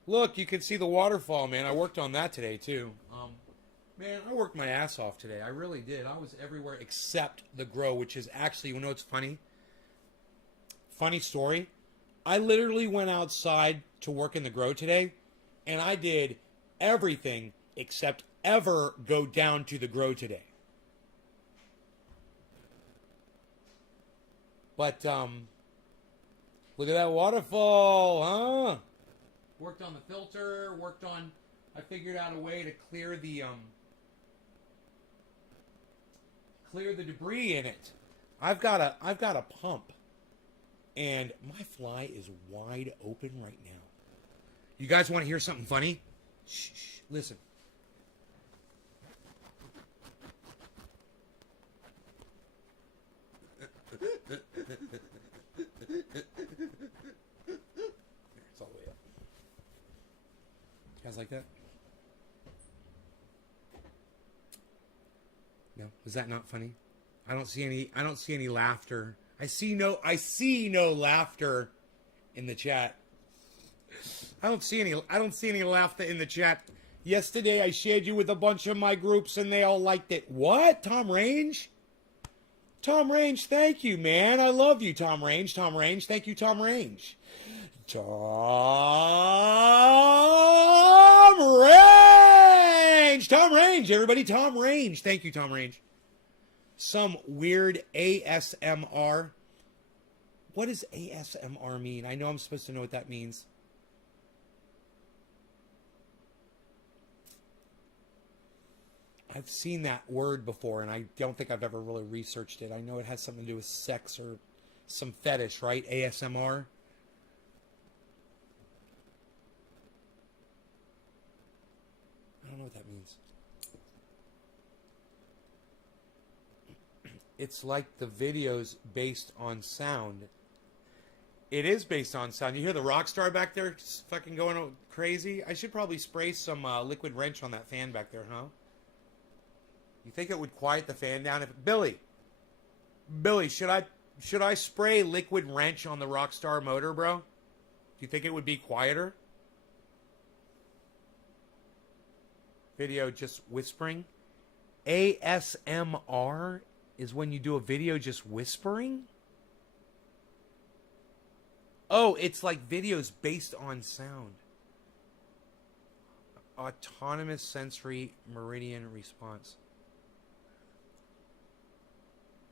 Look, you can see the waterfall, man. I worked on that today, too. Man, I worked my ass off today. I really did. I was everywhere except the grow, which is actually, you know what's funny? Funny story. I literally went outside to work in the grow today, and I did everything except ever go down to the grow today. But, look at that waterfall, huh? Worked on the filter, I figured out a way to clear the debris in it. I've got a pump, and my fly is wide open right now. You guys want to hear something funny? Shh, listen. It's all the way up. You guys like that? No, was that not funny? I don't see any laughter. I see no laughter in the chat. I don't see any laughter in the chat. Yesterday I shared you with a bunch of my groups and they all liked it. What? Tom Range? Tom Range, thank you, man. I love you, Tom Range. Tom Range, thank you, Tom Range. Tom Range! Tom Range, everybody. Tom Range. Thank you, Tom Range. Some weird ASMR. What does ASMR mean? I know I'm supposed to know what that means. I've seen that word before, and I don't think I've ever really researched it. I know it has something to do with sex or some fetish, right? ASMR. I don't know what that means. It's like the videos based on sound. It is based on sound. You hear the rock star back there fucking going crazy? I should probably spray some liquid wrench on that fan back there, huh? You think it would quiet the fan down? Billy, should I spray liquid wrench on the Rockstar motor, bro? Do you think it would be quieter? Video just whispering. ASMR is when you do a video just whispering? Oh, it's like videos based on sound. Autonomous sensory meridian response.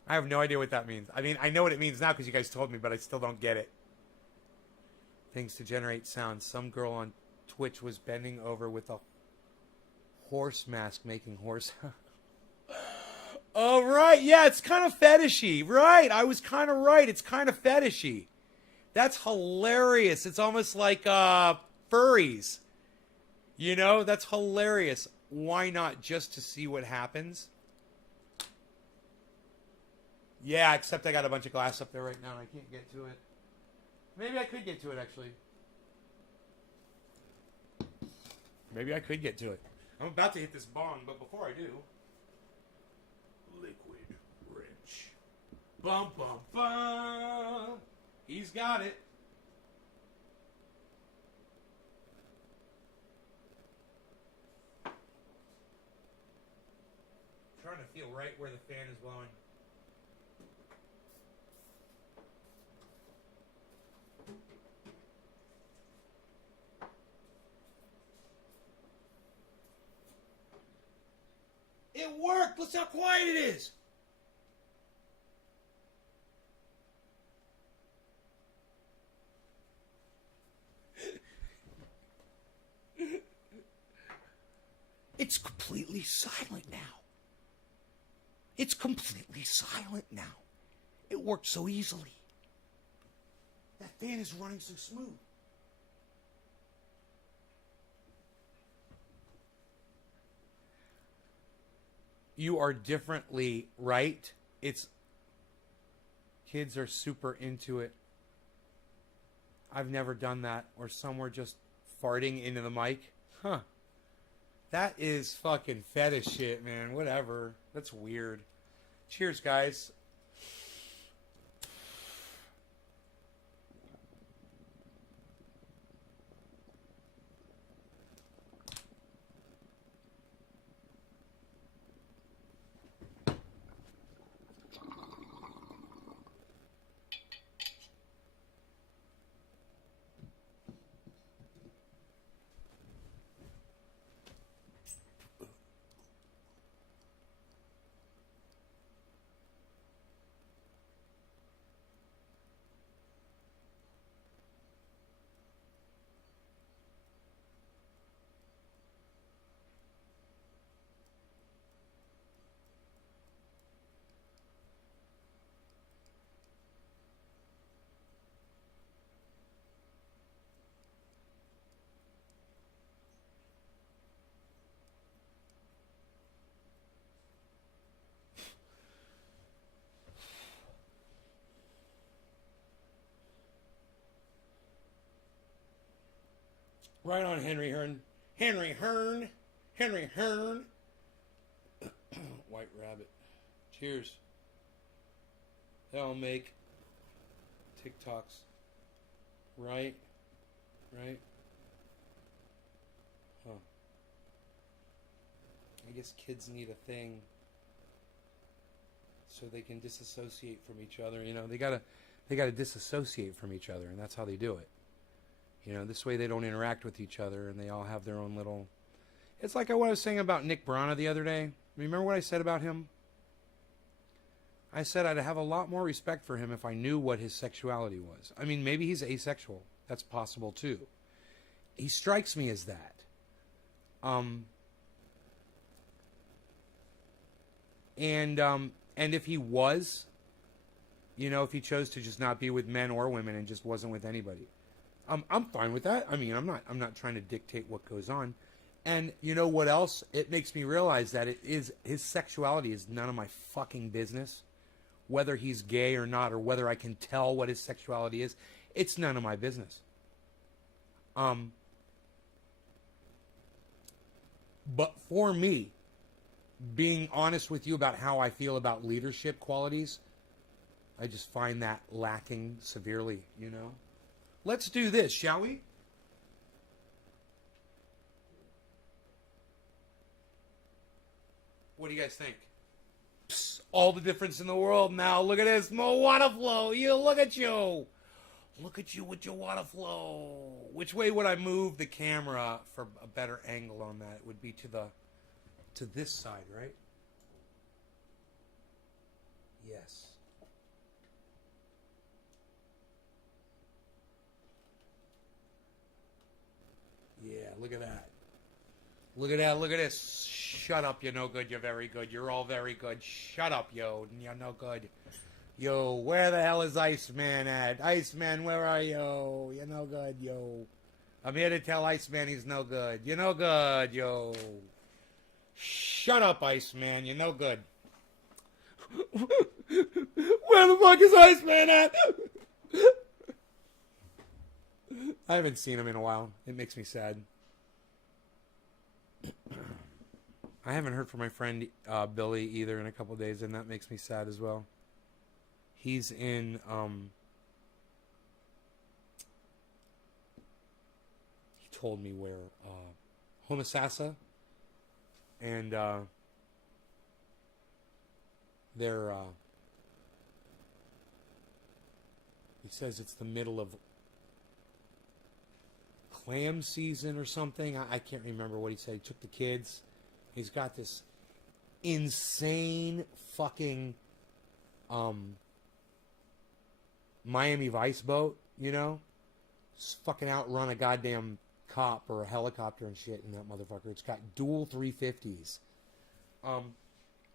I have no idea what that means. I mean, I know what it means now because you guys told me, but I still don't get it. Things to generate sound. Some girl on Twitch was bending over with a horse mask making horse. Oh, right. Yeah, it's kind of fetishy. Right. I was kind of right. It's kind of fetishy. That's hilarious. It's almost like furries. You know, that's hilarious. Why not just to see what happens? Yeah, except I got a bunch of glass up there right now and I can't get to it. Maybe I could get to it, actually. Maybe I could get to it. I'm about to hit this bong, but before I do... Liquid wrench. Bum, bum, bum. He's got it. trying to feel right where the fan is blowing. It worked! Look how quiet it is! It's completely silent now. It's completely silent now. It worked so easily. That fan is running so smooth. You are differently right. It's kids are super into it. I've never done that, or some were just farting into the mic. Huh. That is fucking fetish shit, man. Whatever. That's weird. Cheers, guys. Right on, Henry Hearn. Henry Hearn. Henry Hearn. White Rabbit. Cheers. They'll make TikToks. Right? Right? Huh. I guess kids need a thing so they can disassociate from each other. You know, they gotta disassociate from each other, and that's how they do it. You know, this way they don't interact with each other, and they all have their own little... It's like what I was saying about Nick Brana the other day. Remember what I said about him? I said I'd have a lot more respect for him if I knew what his sexuality was. I mean, maybe he's asexual. That's possible, too. He strikes me as that. And if he was, you know, if he chose to just not be with men or women and just wasn't with anybody, I'm fine with that. I mean, I'm not trying to dictate what goes on. And you know what else? It makes me realize that his sexuality is none of my fucking business. Whether he's gay or not, or whether I can tell what his sexuality is, it's none of my business. But for me, being honest with you about how I feel about leadership qualities, I just find that lacking severely, you know? Let's do this, shall we? What do you guys think? Psst, all the difference in the world now. Look at this. More water flow. You look at you. Look at you with your water flow. Which way would I move the camera for a better angle on that? It would be to this side, right? Yes. Yeah, look at that. Look at that, look at this. Shut up, you're no good, you're very good. You're all very good. Shut up, yo, you're no good. Yo, where the hell is Iceman at? Iceman, where are you? You're no good, yo. I'm here to tell Iceman he's no good. You're no good, yo. Shut up, Iceman, you're no good. Where the fuck is Iceman at? I haven't seen him in a while. It makes me sad. I haven't heard from my friend Billy either in a couple days, and that makes me sad as well. He's in he told me where Homosassa, and they're he says it's the middle of clam season or something. I can't remember what he said. He took the kids. He's got this insane fucking Miami Vice boat, you know? Just fucking outrun a goddamn cop or a helicopter and shit in that motherfucker. It's got dual 350s.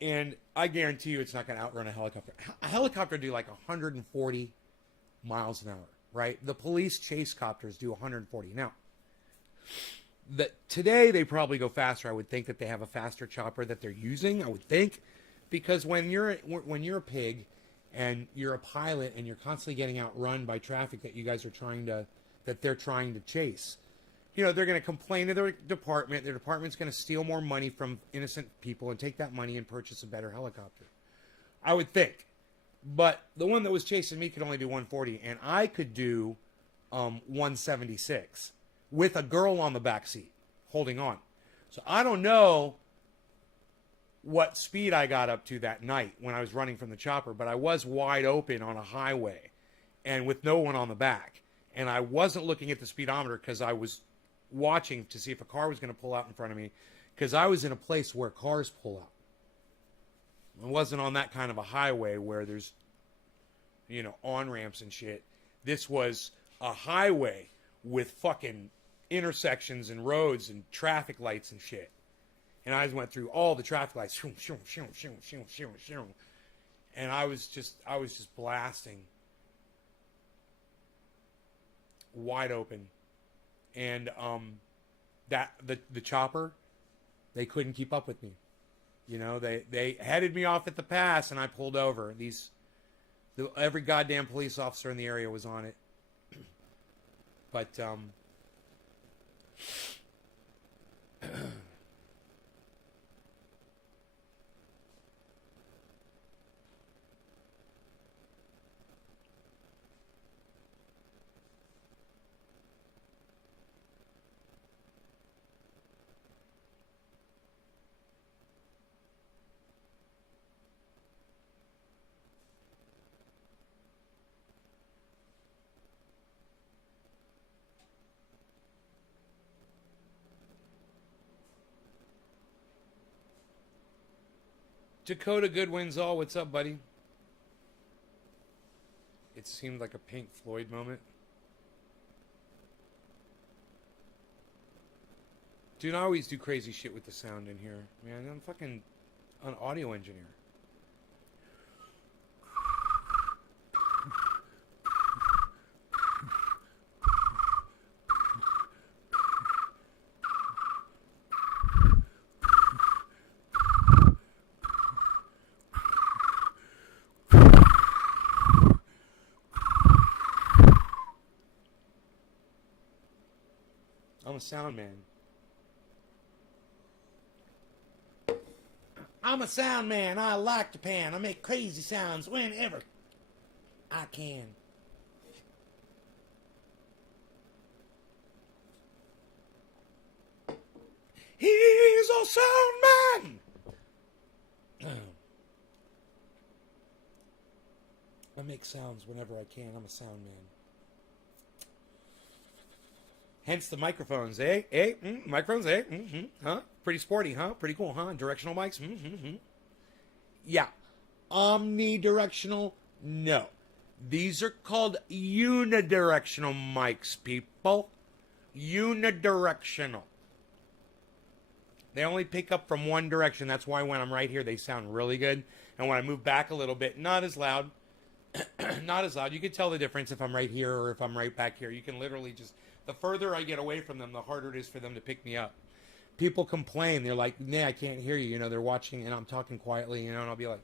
And I guarantee you it's not going to outrun a helicopter. A helicopter do like 140 miles an hour, right? The police chase copters do 140. Now, today they probably go faster. I would think that they have a faster chopper that they're using, I would think, because when you're a pig and you're a pilot and you're constantly getting outrun by traffic that they're trying to chase, you know, they're going to complain to their department. Their department's going to steal more money from innocent people and take that money and purchase a better helicopter, I would think. But the one that was chasing me could only do 140, and I could do 176 with a girl on the back seat holding on. So I don't know what speed I got up to that night when I was running from the chopper, but I was wide open on a highway and with no one on the back. And I wasn't looking at the speedometer because I was watching to see if a car was going to pull out in front of me, because I was in a place where cars pull out. It wasn't on that kind of a highway where there's, you know, on-ramps and shit. This was a highway with fucking intersections and roads and traffic lights and shit. And I just went through all the traffic lights. And I was just blasting. Wide open. And the chopper, they couldn't keep up with me. You know, they headed me off at the pass, and I pulled over. Every goddamn police officer in the area was on it. But Dakota Goodwin's all, what's up, buddy? It seemed like a Pink Floyd moment. Dude, I always do crazy shit with the sound in here. Man, I'm fucking an audio engineer. I'm a sound man. I'm a sound man. I like to pan. I make crazy sounds whenever I can. He's a sound man. I make sounds whenever I can. I'm a sound man. Hence the microphones, eh? Microphones, eh? Huh? Pretty sporty, huh? Pretty cool, huh? Directional mics, Yeah. Omnidirectional? No. These are called unidirectional mics, people. Unidirectional. They only pick up from one direction. That's why when I'm right here, they sound really good. And when I move back a little bit, not as loud. Not as loud. You can tell the difference if I'm right here or if I'm right back here. You can literally just... The further I get away from them, the harder it is for them to pick me up. People complain. They're like, "Nah, I can't hear you." You know, they're watching, and I'm talking quietly. You know, and I'll be like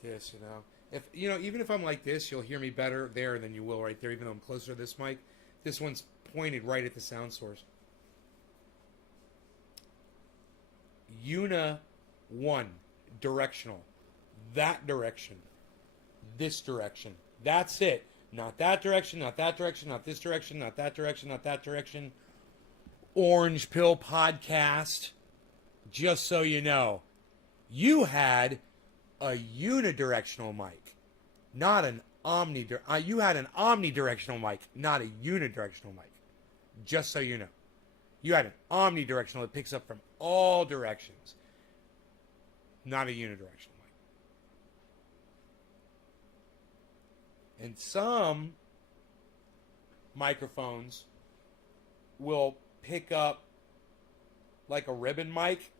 this. You know, even if I'm like this, you'll hear me better there than you will right there. Even though I'm closer to this mic, this one's pointed right at the sound source. One directional, that direction, this direction. That's it. Not that direction, not that direction, not this direction, not that direction, not that direction. Orange Pill Podcast. Just so you know, you had a unidirectional mic, not an omnidirectional. You had an omnidirectional mic, not a unidirectional mic. Just so you know. You had an omnidirectional that picks up from all directions, not a unidirectional mic. And some microphones will pick up like a ribbon mic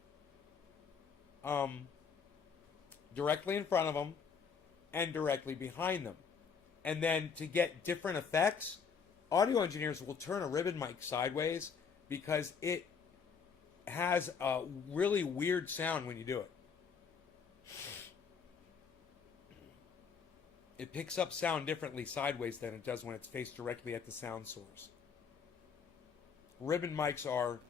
directly in front of them and directly behind them. And then to get different effects, audio engineers will turn a ribbon mic sideways because it has a really weird sound when you do it. It picks up sound differently sideways than it does when it's faced directly at the sound source. Ribbon mics are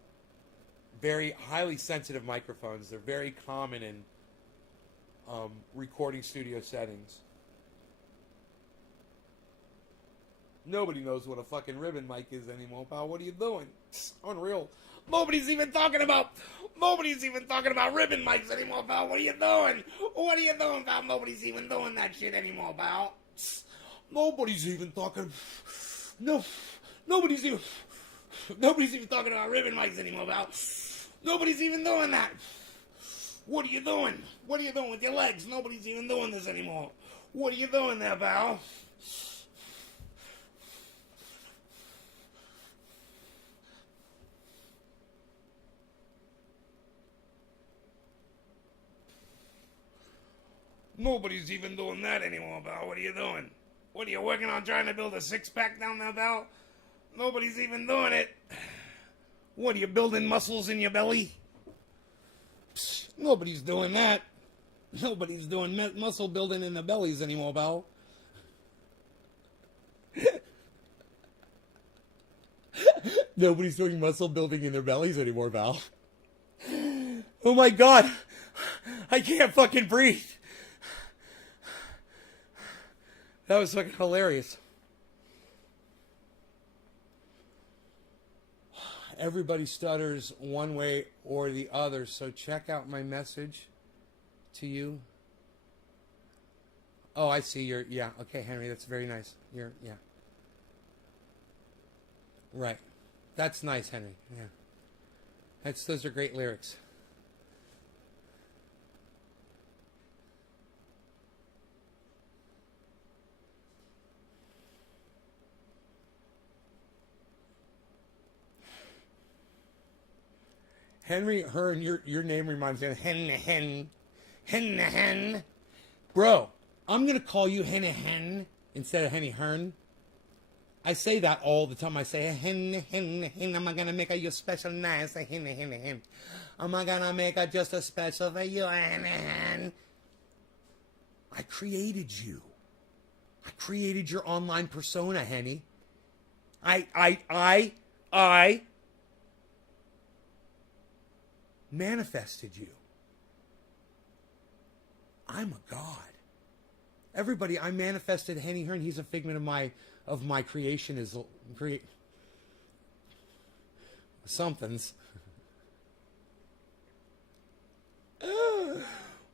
very highly sensitive microphones. They're very common in recording studio settings. Nobody knows what a fucking ribbon mic is anymore, pal. What are you doing? It's unreal. Nobody's even talking about ribbon mics anymore, pal. What are you doing? What are you doing, pal? Nobody's even doing that shit anymore, pal. Nobody's even talking. No, nobody's even talking about ribbon mics anymore, pal. Nobody's even doing that. What are you doing? What are you doing with your legs? Nobody's even doing this anymore. What are you doing there, pal? Nobody's even doing that anymore, pal. What are you doing? What are you working on, trying to build a six-pack down there, pal? Nobody's even doing it. What, are you building muscles in your belly? Psst, nobody's doing that. Nobody's doing muscle building in the bellies anymore, pal. Nobody's doing muscle building in their bellies anymore, pal. Oh my God. I can't fucking breathe. That was fucking hilarious. Everybody stutters one way or the other, so check out my message to you. Oh, I see. Yeah, okay, Henry, that's very nice. Yeah. Right. That's nice, Henry. Yeah. Those are great lyrics. Henry Hearn, your name reminds me of Hen. Bro, I'm going to call you Hen instead of Henny Hearn. I say that all the time. I say, Hen. I'm going to make you special nice. Hen. I'm going to make just a special for you, Hen. I created you. I created your online persona, Henny. I manifested you. I'm a god. Everybody, I manifested Henny Hearn. He's a figment of my creation. Somethings.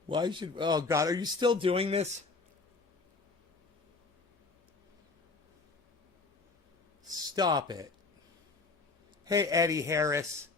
Why should? Oh God, are you still doing this? Stop it. Hey, Eddie Harris.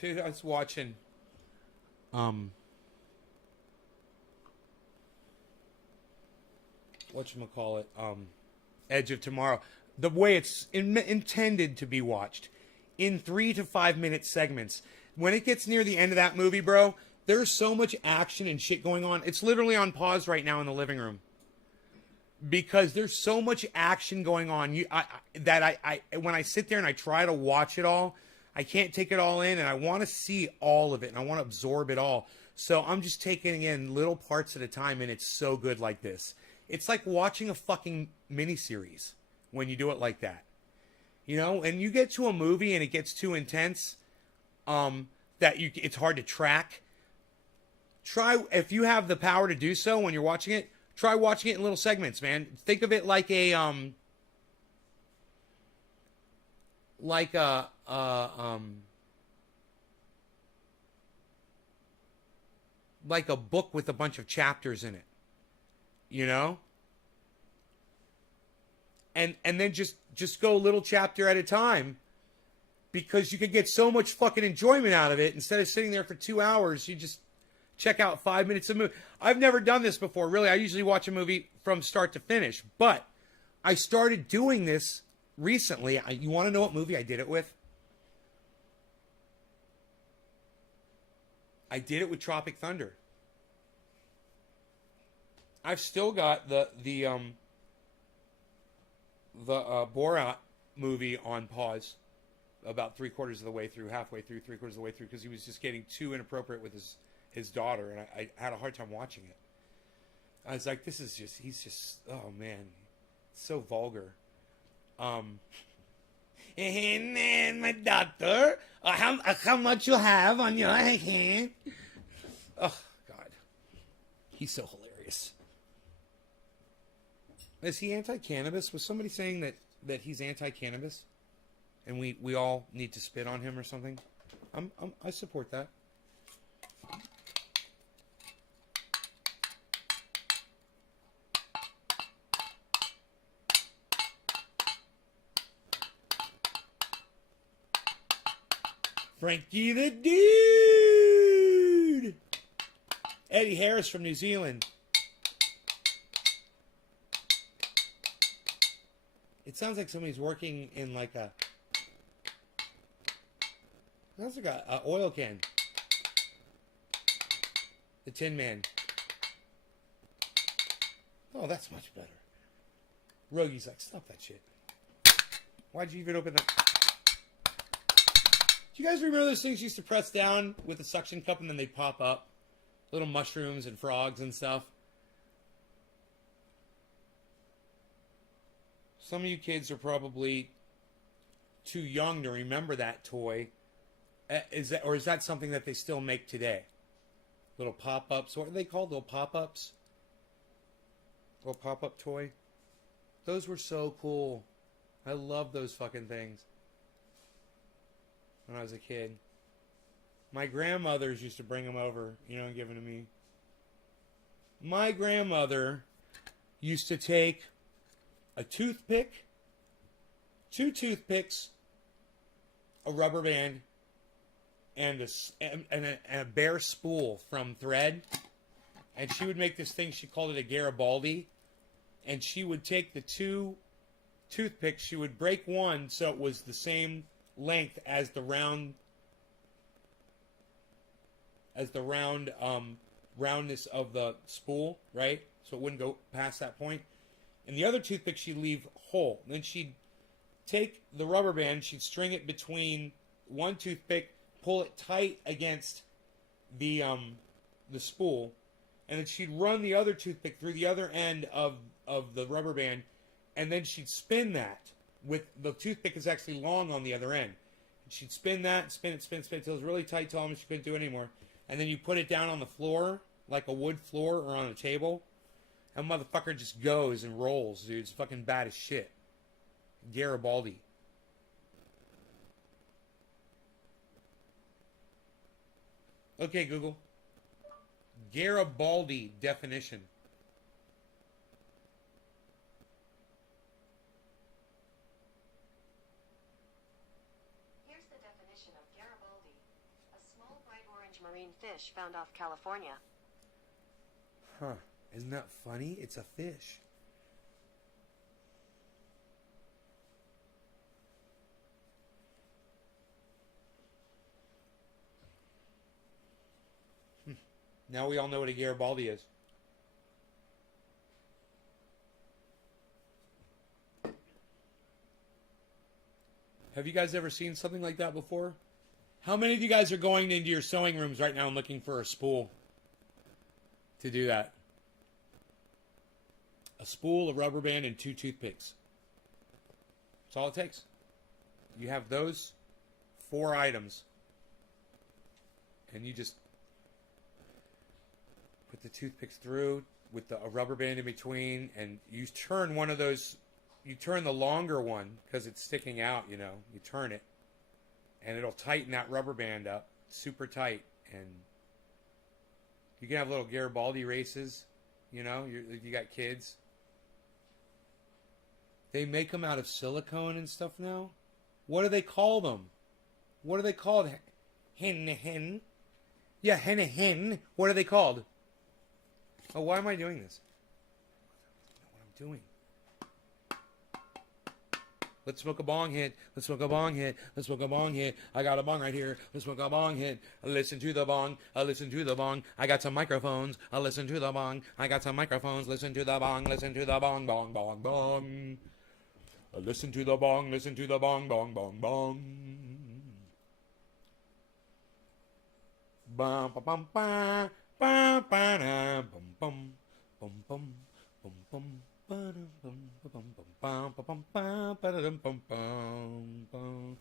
Dude, I was watching whatchamacallit, Edge of Tomorrow. The way it's intended to be watched in 3 to 5 minute segments. When it gets near the end of that movie, bro, There's so much action and shit going on. It's literally on pause right now in the living room because there's so much action going on. When I sit there and I try to watch it all, I can't take it all in, and I want to see all of it, and I want to absorb it all. So I'm just taking in little parts at a time, and it's so good like this. It's like watching a fucking miniseries when you do it like that. You know, and you get to a movie and it gets too intense, it's hard to track. Try, if you have the power to do so when you're watching it, try watching it in little segments, man. Think of it like a book with a bunch of chapters in it, you know? And then just go a little chapter at a time, because you could get so much fucking enjoyment out of it. Instead of sitting there for 2 hours, you just check out 5 minutes of movie. I've never done this before, really. I usually watch a movie from start to finish, but I started doing this recently. You want to know what movie I did it with? I did it with Tropic Thunder. I've still got the Borat movie on pause about 3/4 of the way through, halfway through, 3/4 of the way through, because he was just getting too inappropriate with his daughter, and I had a hard time watching it. I was like, he's just, oh man, so vulgar. And then my daughter, how much you have on your hand? Oh God, he's so hilarious. Is he anti-cannabis? Was somebody saying that he's anti-cannabis, and we all need to spit on him or something? I support that. Frankie the Dude! Eddie Harris from New Zealand. It sounds like somebody's working in like a... Sounds like a oil can. The Tin Man. Oh, that's much better. Rogi's like, stop that shit. Why'd you even open that? Do you guys remember those things you used to press down with a suction cup and then they'd pop up? Little mushrooms and frogs and stuff. Some of you kids are probably too young to remember that toy. Is that something that they still make today? Little pop-ups. What are they called? Little pop-ups? Little pop-up toy? Those were so cool. I love those fucking things. When I was a kid. My grandmothers used to bring them over, and give them to me. My grandmother used to take a toothpick, 2 toothpicks, a rubber band, and a bare spool from thread. And she would make this thing, she called it a Garibaldi. And she would take the 2 toothpicks, she would break one so it was the same length as the roundness of the spool, right? So it wouldn't go past that point. And the other toothpick she'd leave whole. Then she'd take the rubber band, she'd string it between one toothpick, pull it tight against the spool, and then she'd run the other toothpick through the other end of the rubber band, and then she'd spin that. With the toothpick is actually long on the other end. And she'd spin that, spin it until it was really tight, till almost she couldn't do it anymore. And then you put it down on the floor, like a wood floor or on a table. And motherfucker just goes and rolls, dude. It's fucking bad as shit. Garibaldi. Okay, Google. Garibaldi definition. Here's the definition of Garibaldi. A small bright orange marine fish found off California. Huh. Isn't that funny? It's a fish. Now we all know what a Garibaldi is. Have you guys ever seen something like that before? How many of you guys are going into your sewing rooms right now and looking for a spool to do that? A spool, a rubber band, and 2 toothpicks. That's all it takes. You have those 4 items. And you just put the toothpicks through with a rubber band in between, and you turn one of those, you turn the longer one because it's sticking out, you know, you turn it, and it'll tighten that rubber band up super tight, and you can have little Garibaldi races, you know, if you got kids. They make them out of silicone and stuff now. What do they call them? What are they called? Hen. Yeah, hen. What are they called? Oh, why am I doing this? I don't know what I'm doing. Let's smoke a bong hit. Let's smoke a bong hit. Let's smoke a bong hit. I got a bong right here. Let's smoke a bong hit. I listen to the bong. I listen to the bong. I got some microphones. I listen to the bong. I got some microphones. Listen to the bong. Listen to the bong. Bong, bong, bong. I listen to the bong. Listen to the bong. Bong, bong, bong. Bum, bum, bum, bum. Bum, ba, bum, bum, bum, bum, bum, bum, ba-dum, bum, ba-bum, bum, bum, ba-bum, ba-da-dum, bum, bum, bum,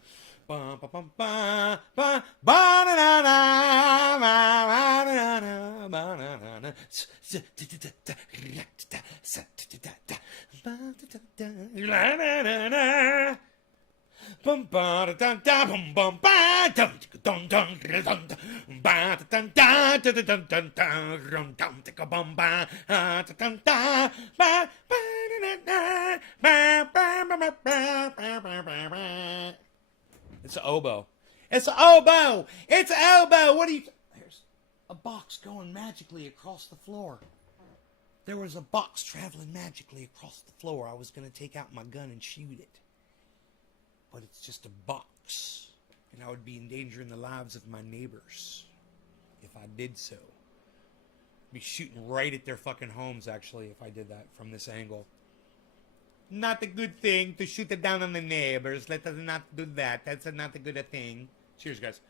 bum, ba-bum, ba, ba, ba-da-da-da, ba-da-da-da, ba-da-da-da, ba-da-da-da, bum ba da da da bum bum ba dum dum dum dum ba da da da da dum dum dum dum ticka bum ba da dum da ba ba da da ba ba ba ba ba. It's an oboe. It's an oboe. It's an oboe. What are you? There's a box going magically across the floor. There was a box traveling magically across the floor. I was going to take out my gun and shoot it. But it's just a box, and I would be endangering the lives of my neighbors if I did so. I'd be shooting right at their fucking homes, actually, if I did that from this angle. Not a good thing to shoot it down on the neighbors. Let us not do that. That's not a good thing. Cheers, guys.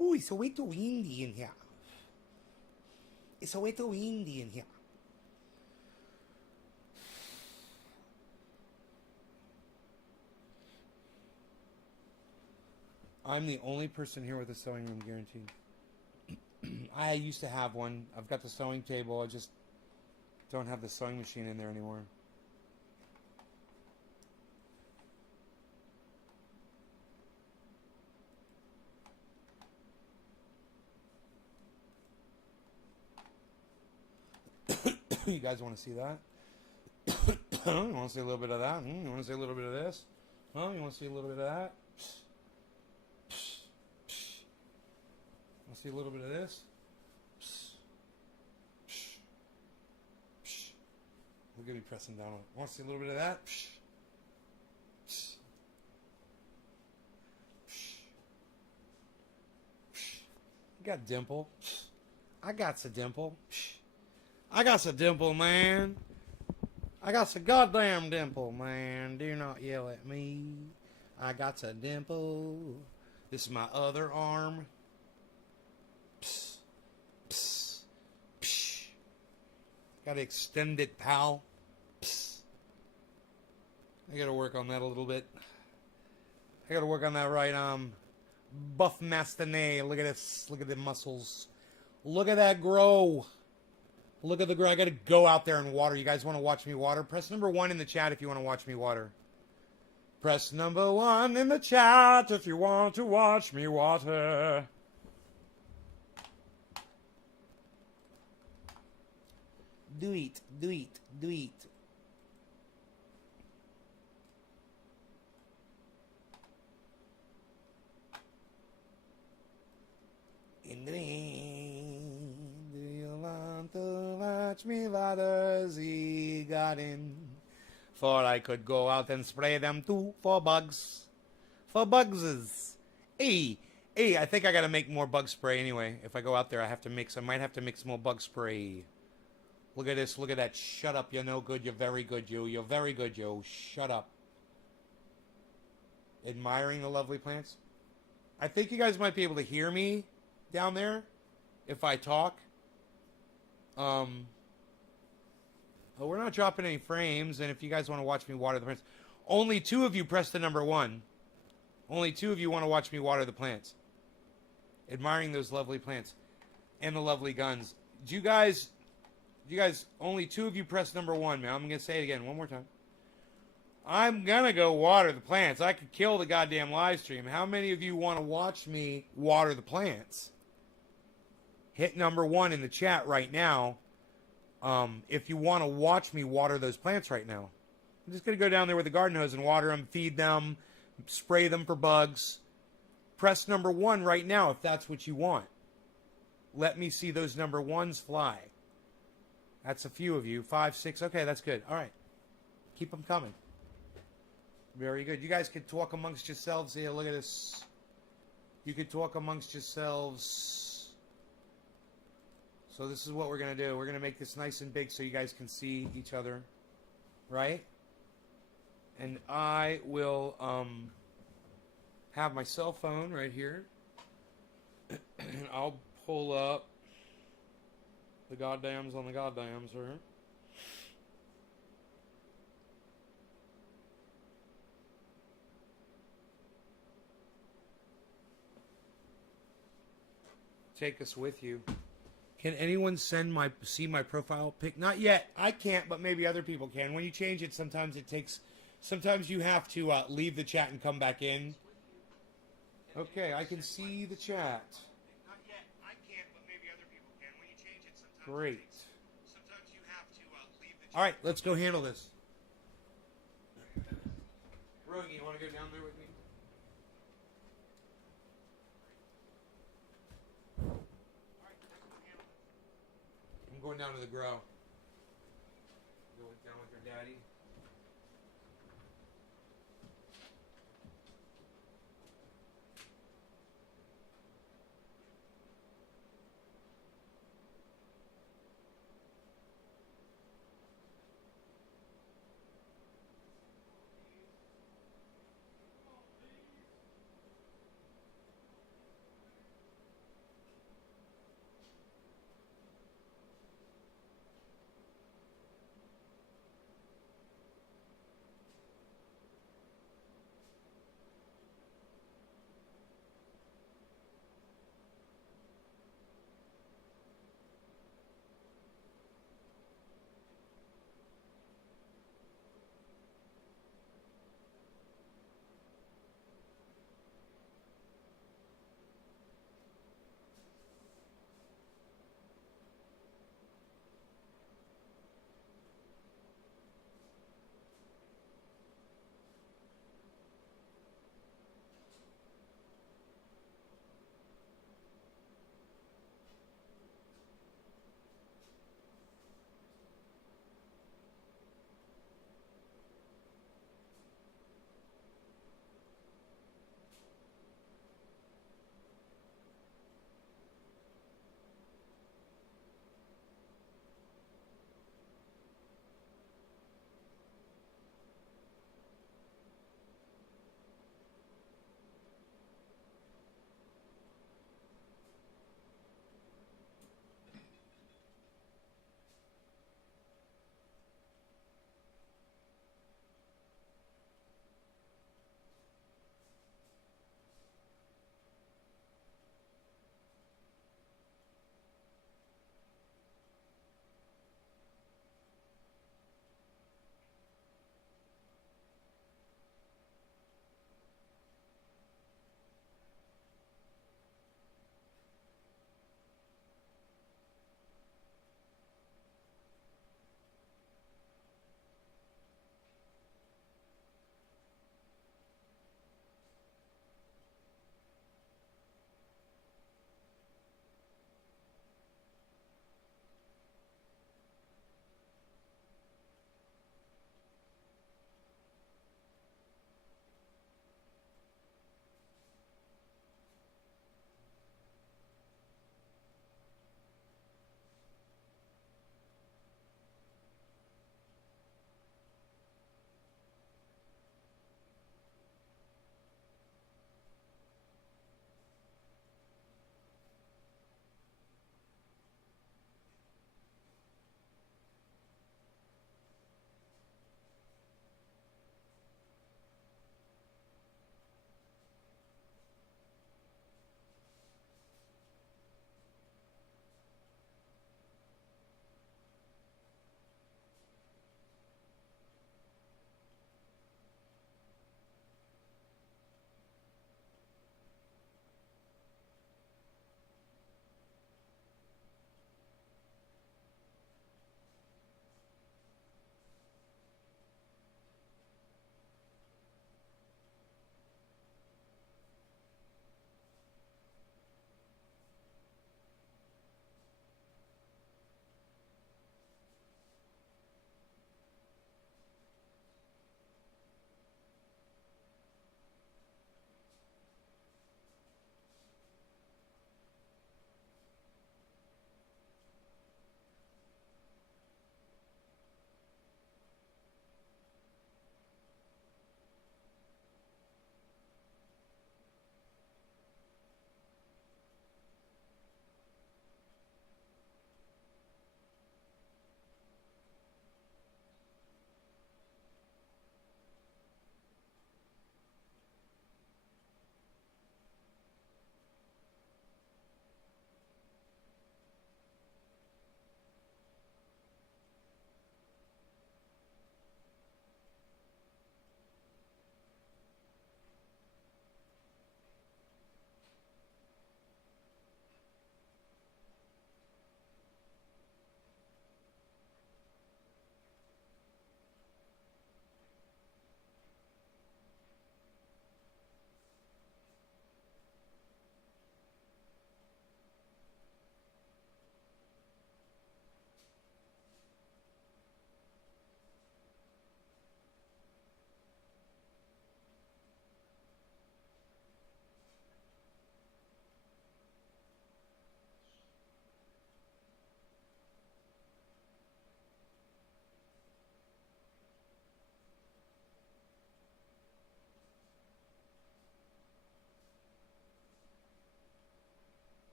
Ooh, it's a way too windy in here. It's a way too windy in here. I'm the only person here with a sewing room guaranteed. I used to have one. I've got the sewing table. I just don't have the sewing machine in there anymore. You guys want to see that? You want to see a little bit of that? You want to see a little bit of this? Oh, you want to see a little bit of that? Want to see a little bit of this? Look at me pressing down on it. Want to see a little bit of that? You got dimple. I got a dimple. I got a dimple, man. I got a goddamn dimple, man. Do not yell at me. I got a dimple. This is my other arm. Psst. Psst. Psst. Got to extend it, pal. Psst. I gotta work on that a little bit. I gotta work on that right arm. Buff Mastinet. Look at this. Look at the muscles. Look at that grow. Look at the grow. I gotta go out there and water. You guys want to watch me water? Press number 1 in the chat if you want to watch me water. Press number 1 in the chat if you want to watch me water. Do it. Do it. Do it. In the rain, do you want to watch me water the garden? For I could go out and spray them too for bugs. For bugses. Hey, I think I gotta make more bug spray anyway. If I go out there, I might have to mix more bug spray. Look at this, look at that. Shut up, you're no good, you're very good, you. You're very good, you. Shut up. Admiring the lovely plants. I think you guys might be able to hear me down there if I talk. Oh, we're not dropping any frames, and if you guys want to watch me water the plants, only 2 of you press the number 1. Only 2 of you want to watch me water the plants. Admiring those lovely plants and the lovely guns. Do you guys, only 2 of you press number 1, man. I'm gonna say it again one more time. I'm gonna go water the plants. I could kill the goddamn live stream. How many of you want to watch me water the plants? Hit number 1 in the chat right now. If you want to watch me water those plants right now. I'm just going to go down there with the garden hose and water them, feed them, spray them for bugs. Press number 1 right now if that's what you want. Let me see those number 1s fly. That's a few of you. 5, 6. Okay, that's good. All right. Keep them coming. Very good. You guys can talk amongst yourselves here. Look at this. You could talk amongst yourselves. So this is what we're going to do. We're going to make this nice and big so you guys can see each other. Right? And I will have my cell phone right here. And I'll pull up the goddams on the goddams here. Take us with you. Can anyone see my profile pic? Not yet. I can't, but maybe other people can. When you change it, sometimes you have to leave the chat and come back in. Okay, I can see the chat. Not yet. I can't, but maybe other people can. When you change it, sometimes Great. sometimes you have to leave the chat. All right, let's go handle this. Rogi, you want to go down there with me? I'm going down to the grow. Going down with your daddy.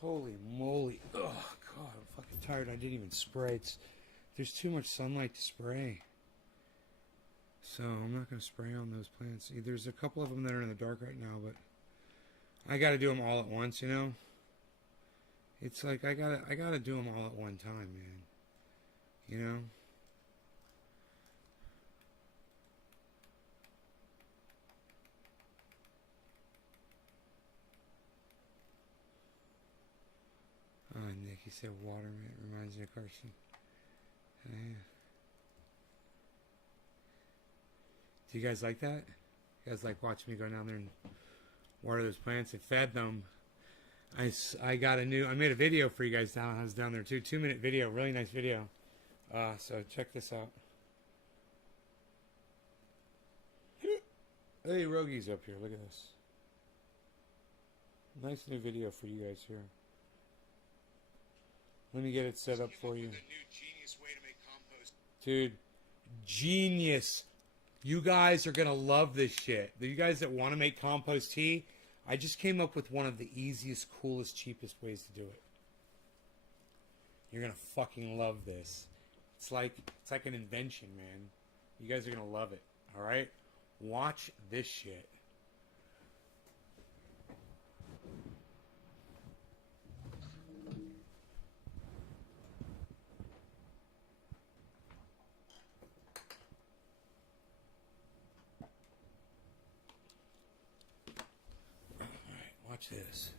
Holy moly. Oh, God, I'm fucking tired. I didn't even spray. There's too much sunlight to spray. So I'm not going to spray on those plants. There's a couple of them that are in the dark right now, but I got to do them all at once, you know? It's like I gotta do them all at one time, man. You know? Oh, Nick, he said water reminds me of Carson. Yeah. Do you guys like that? You guys like watching me go down there and water those plants? I fed them. I made a video for you guys down. I was down there too. 2-minute video, really nice video. So check this out. Hey, Rogi's up here. Look at this. Nice new video for you guys here. Let me get it set up for you. Dude, genius. You guys are going to love this shit. You guys that want to make compost tea, I just came up with one of the easiest, coolest, cheapest ways to do it. You're going to fucking love this. It's like an invention, man. You guys are going to love it. All right? Watch this shit. Watch this.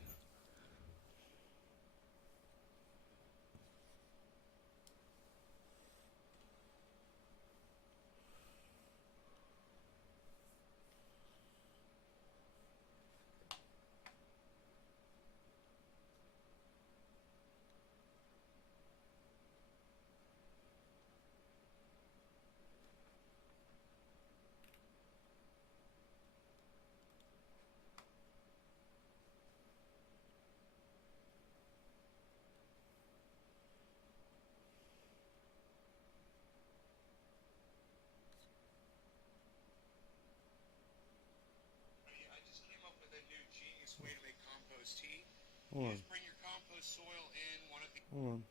Hold on. Just bring your compost soil in one of the... Hold on.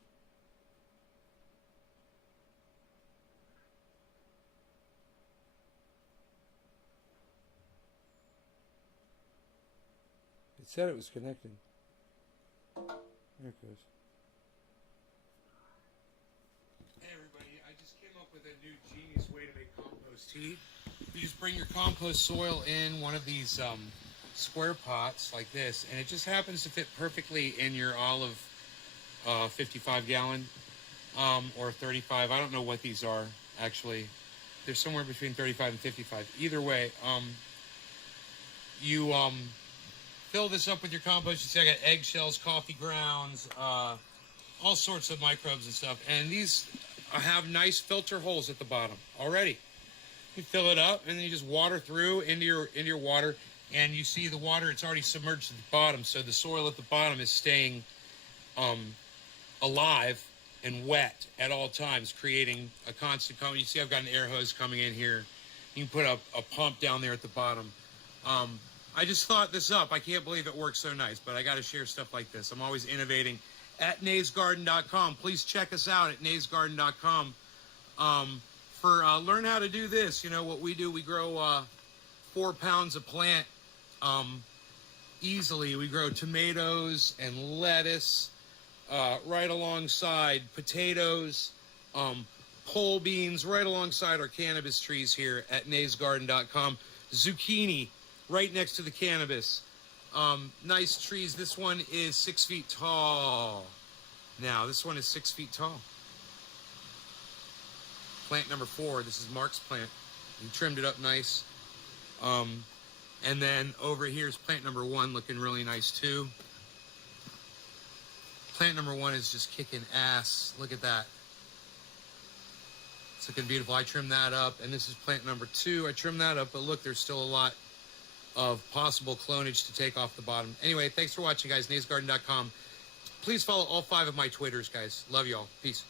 It said it was connected. There it goes. Hey everybody, I just came up with a new genius way to make compost tea. You just bring your compost soil in one of these square pots like this, and it just happens to fit perfectly in your olive 55 gallon or 35. I don't know what these are actually. They're somewhere between 35 and 55. Either way, you fill this up with your compost. You see I got eggshells, coffee grounds, all sorts of microbes and stuff, and these have nice filter holes at the bottom already. You fill it up and then you just water through into your water. And you see the water, it's already submerged at the bottom, so the soil at the bottom is staying alive and wet at all times, creating a constant... You see I've got an air hose coming in here. You can put a pump down there at the bottom. I just thought this up. I can't believe it works so nice, but I got to share stuff like this. I'm always innovating. At naysgarden.com. Please check us out at naysgarden.com for learn how to do this. You know what we do, we grow 4 pounds of plant easily. We grow tomatoes and lettuce right alongside potatoes, pole beans right alongside our cannabis trees here at naysgarden.com. Zucchini right next to the cannabis. Nice trees. This one is 6 feet tall. Now, this one is 6 feet tall. Plant number 4. This is Mark's plant. He trimmed it up nice. And then over here is plant number 1, looking really nice too. Plant number 1 is just kicking ass. Look at that. It's looking beautiful. I trimmed that up. And this is plant number 2. I trimmed that up, but look, there's still a lot of possible clonage to take off the bottom. Anyway, thanks for watching, guys. naysgarden.com. Please follow all 5 of my Twitters, guys. Love y'all. Peace.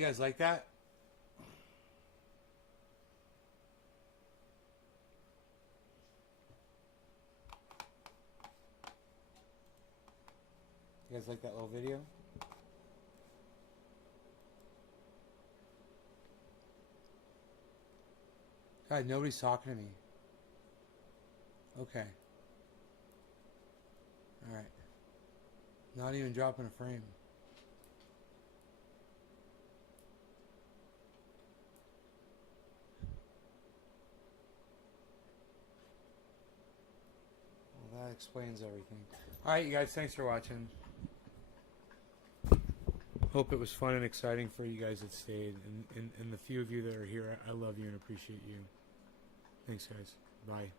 You guys like that? You guys like that little video? God, nobody's talking to me. Okay. Alright. Not even dropping a frame. Well, that explains everything. Alright, you guys, thanks for watching. Hope it was fun and exciting for you guys that stayed. And the few of you that are here, I love you and appreciate you. Thanks, guys. Bye.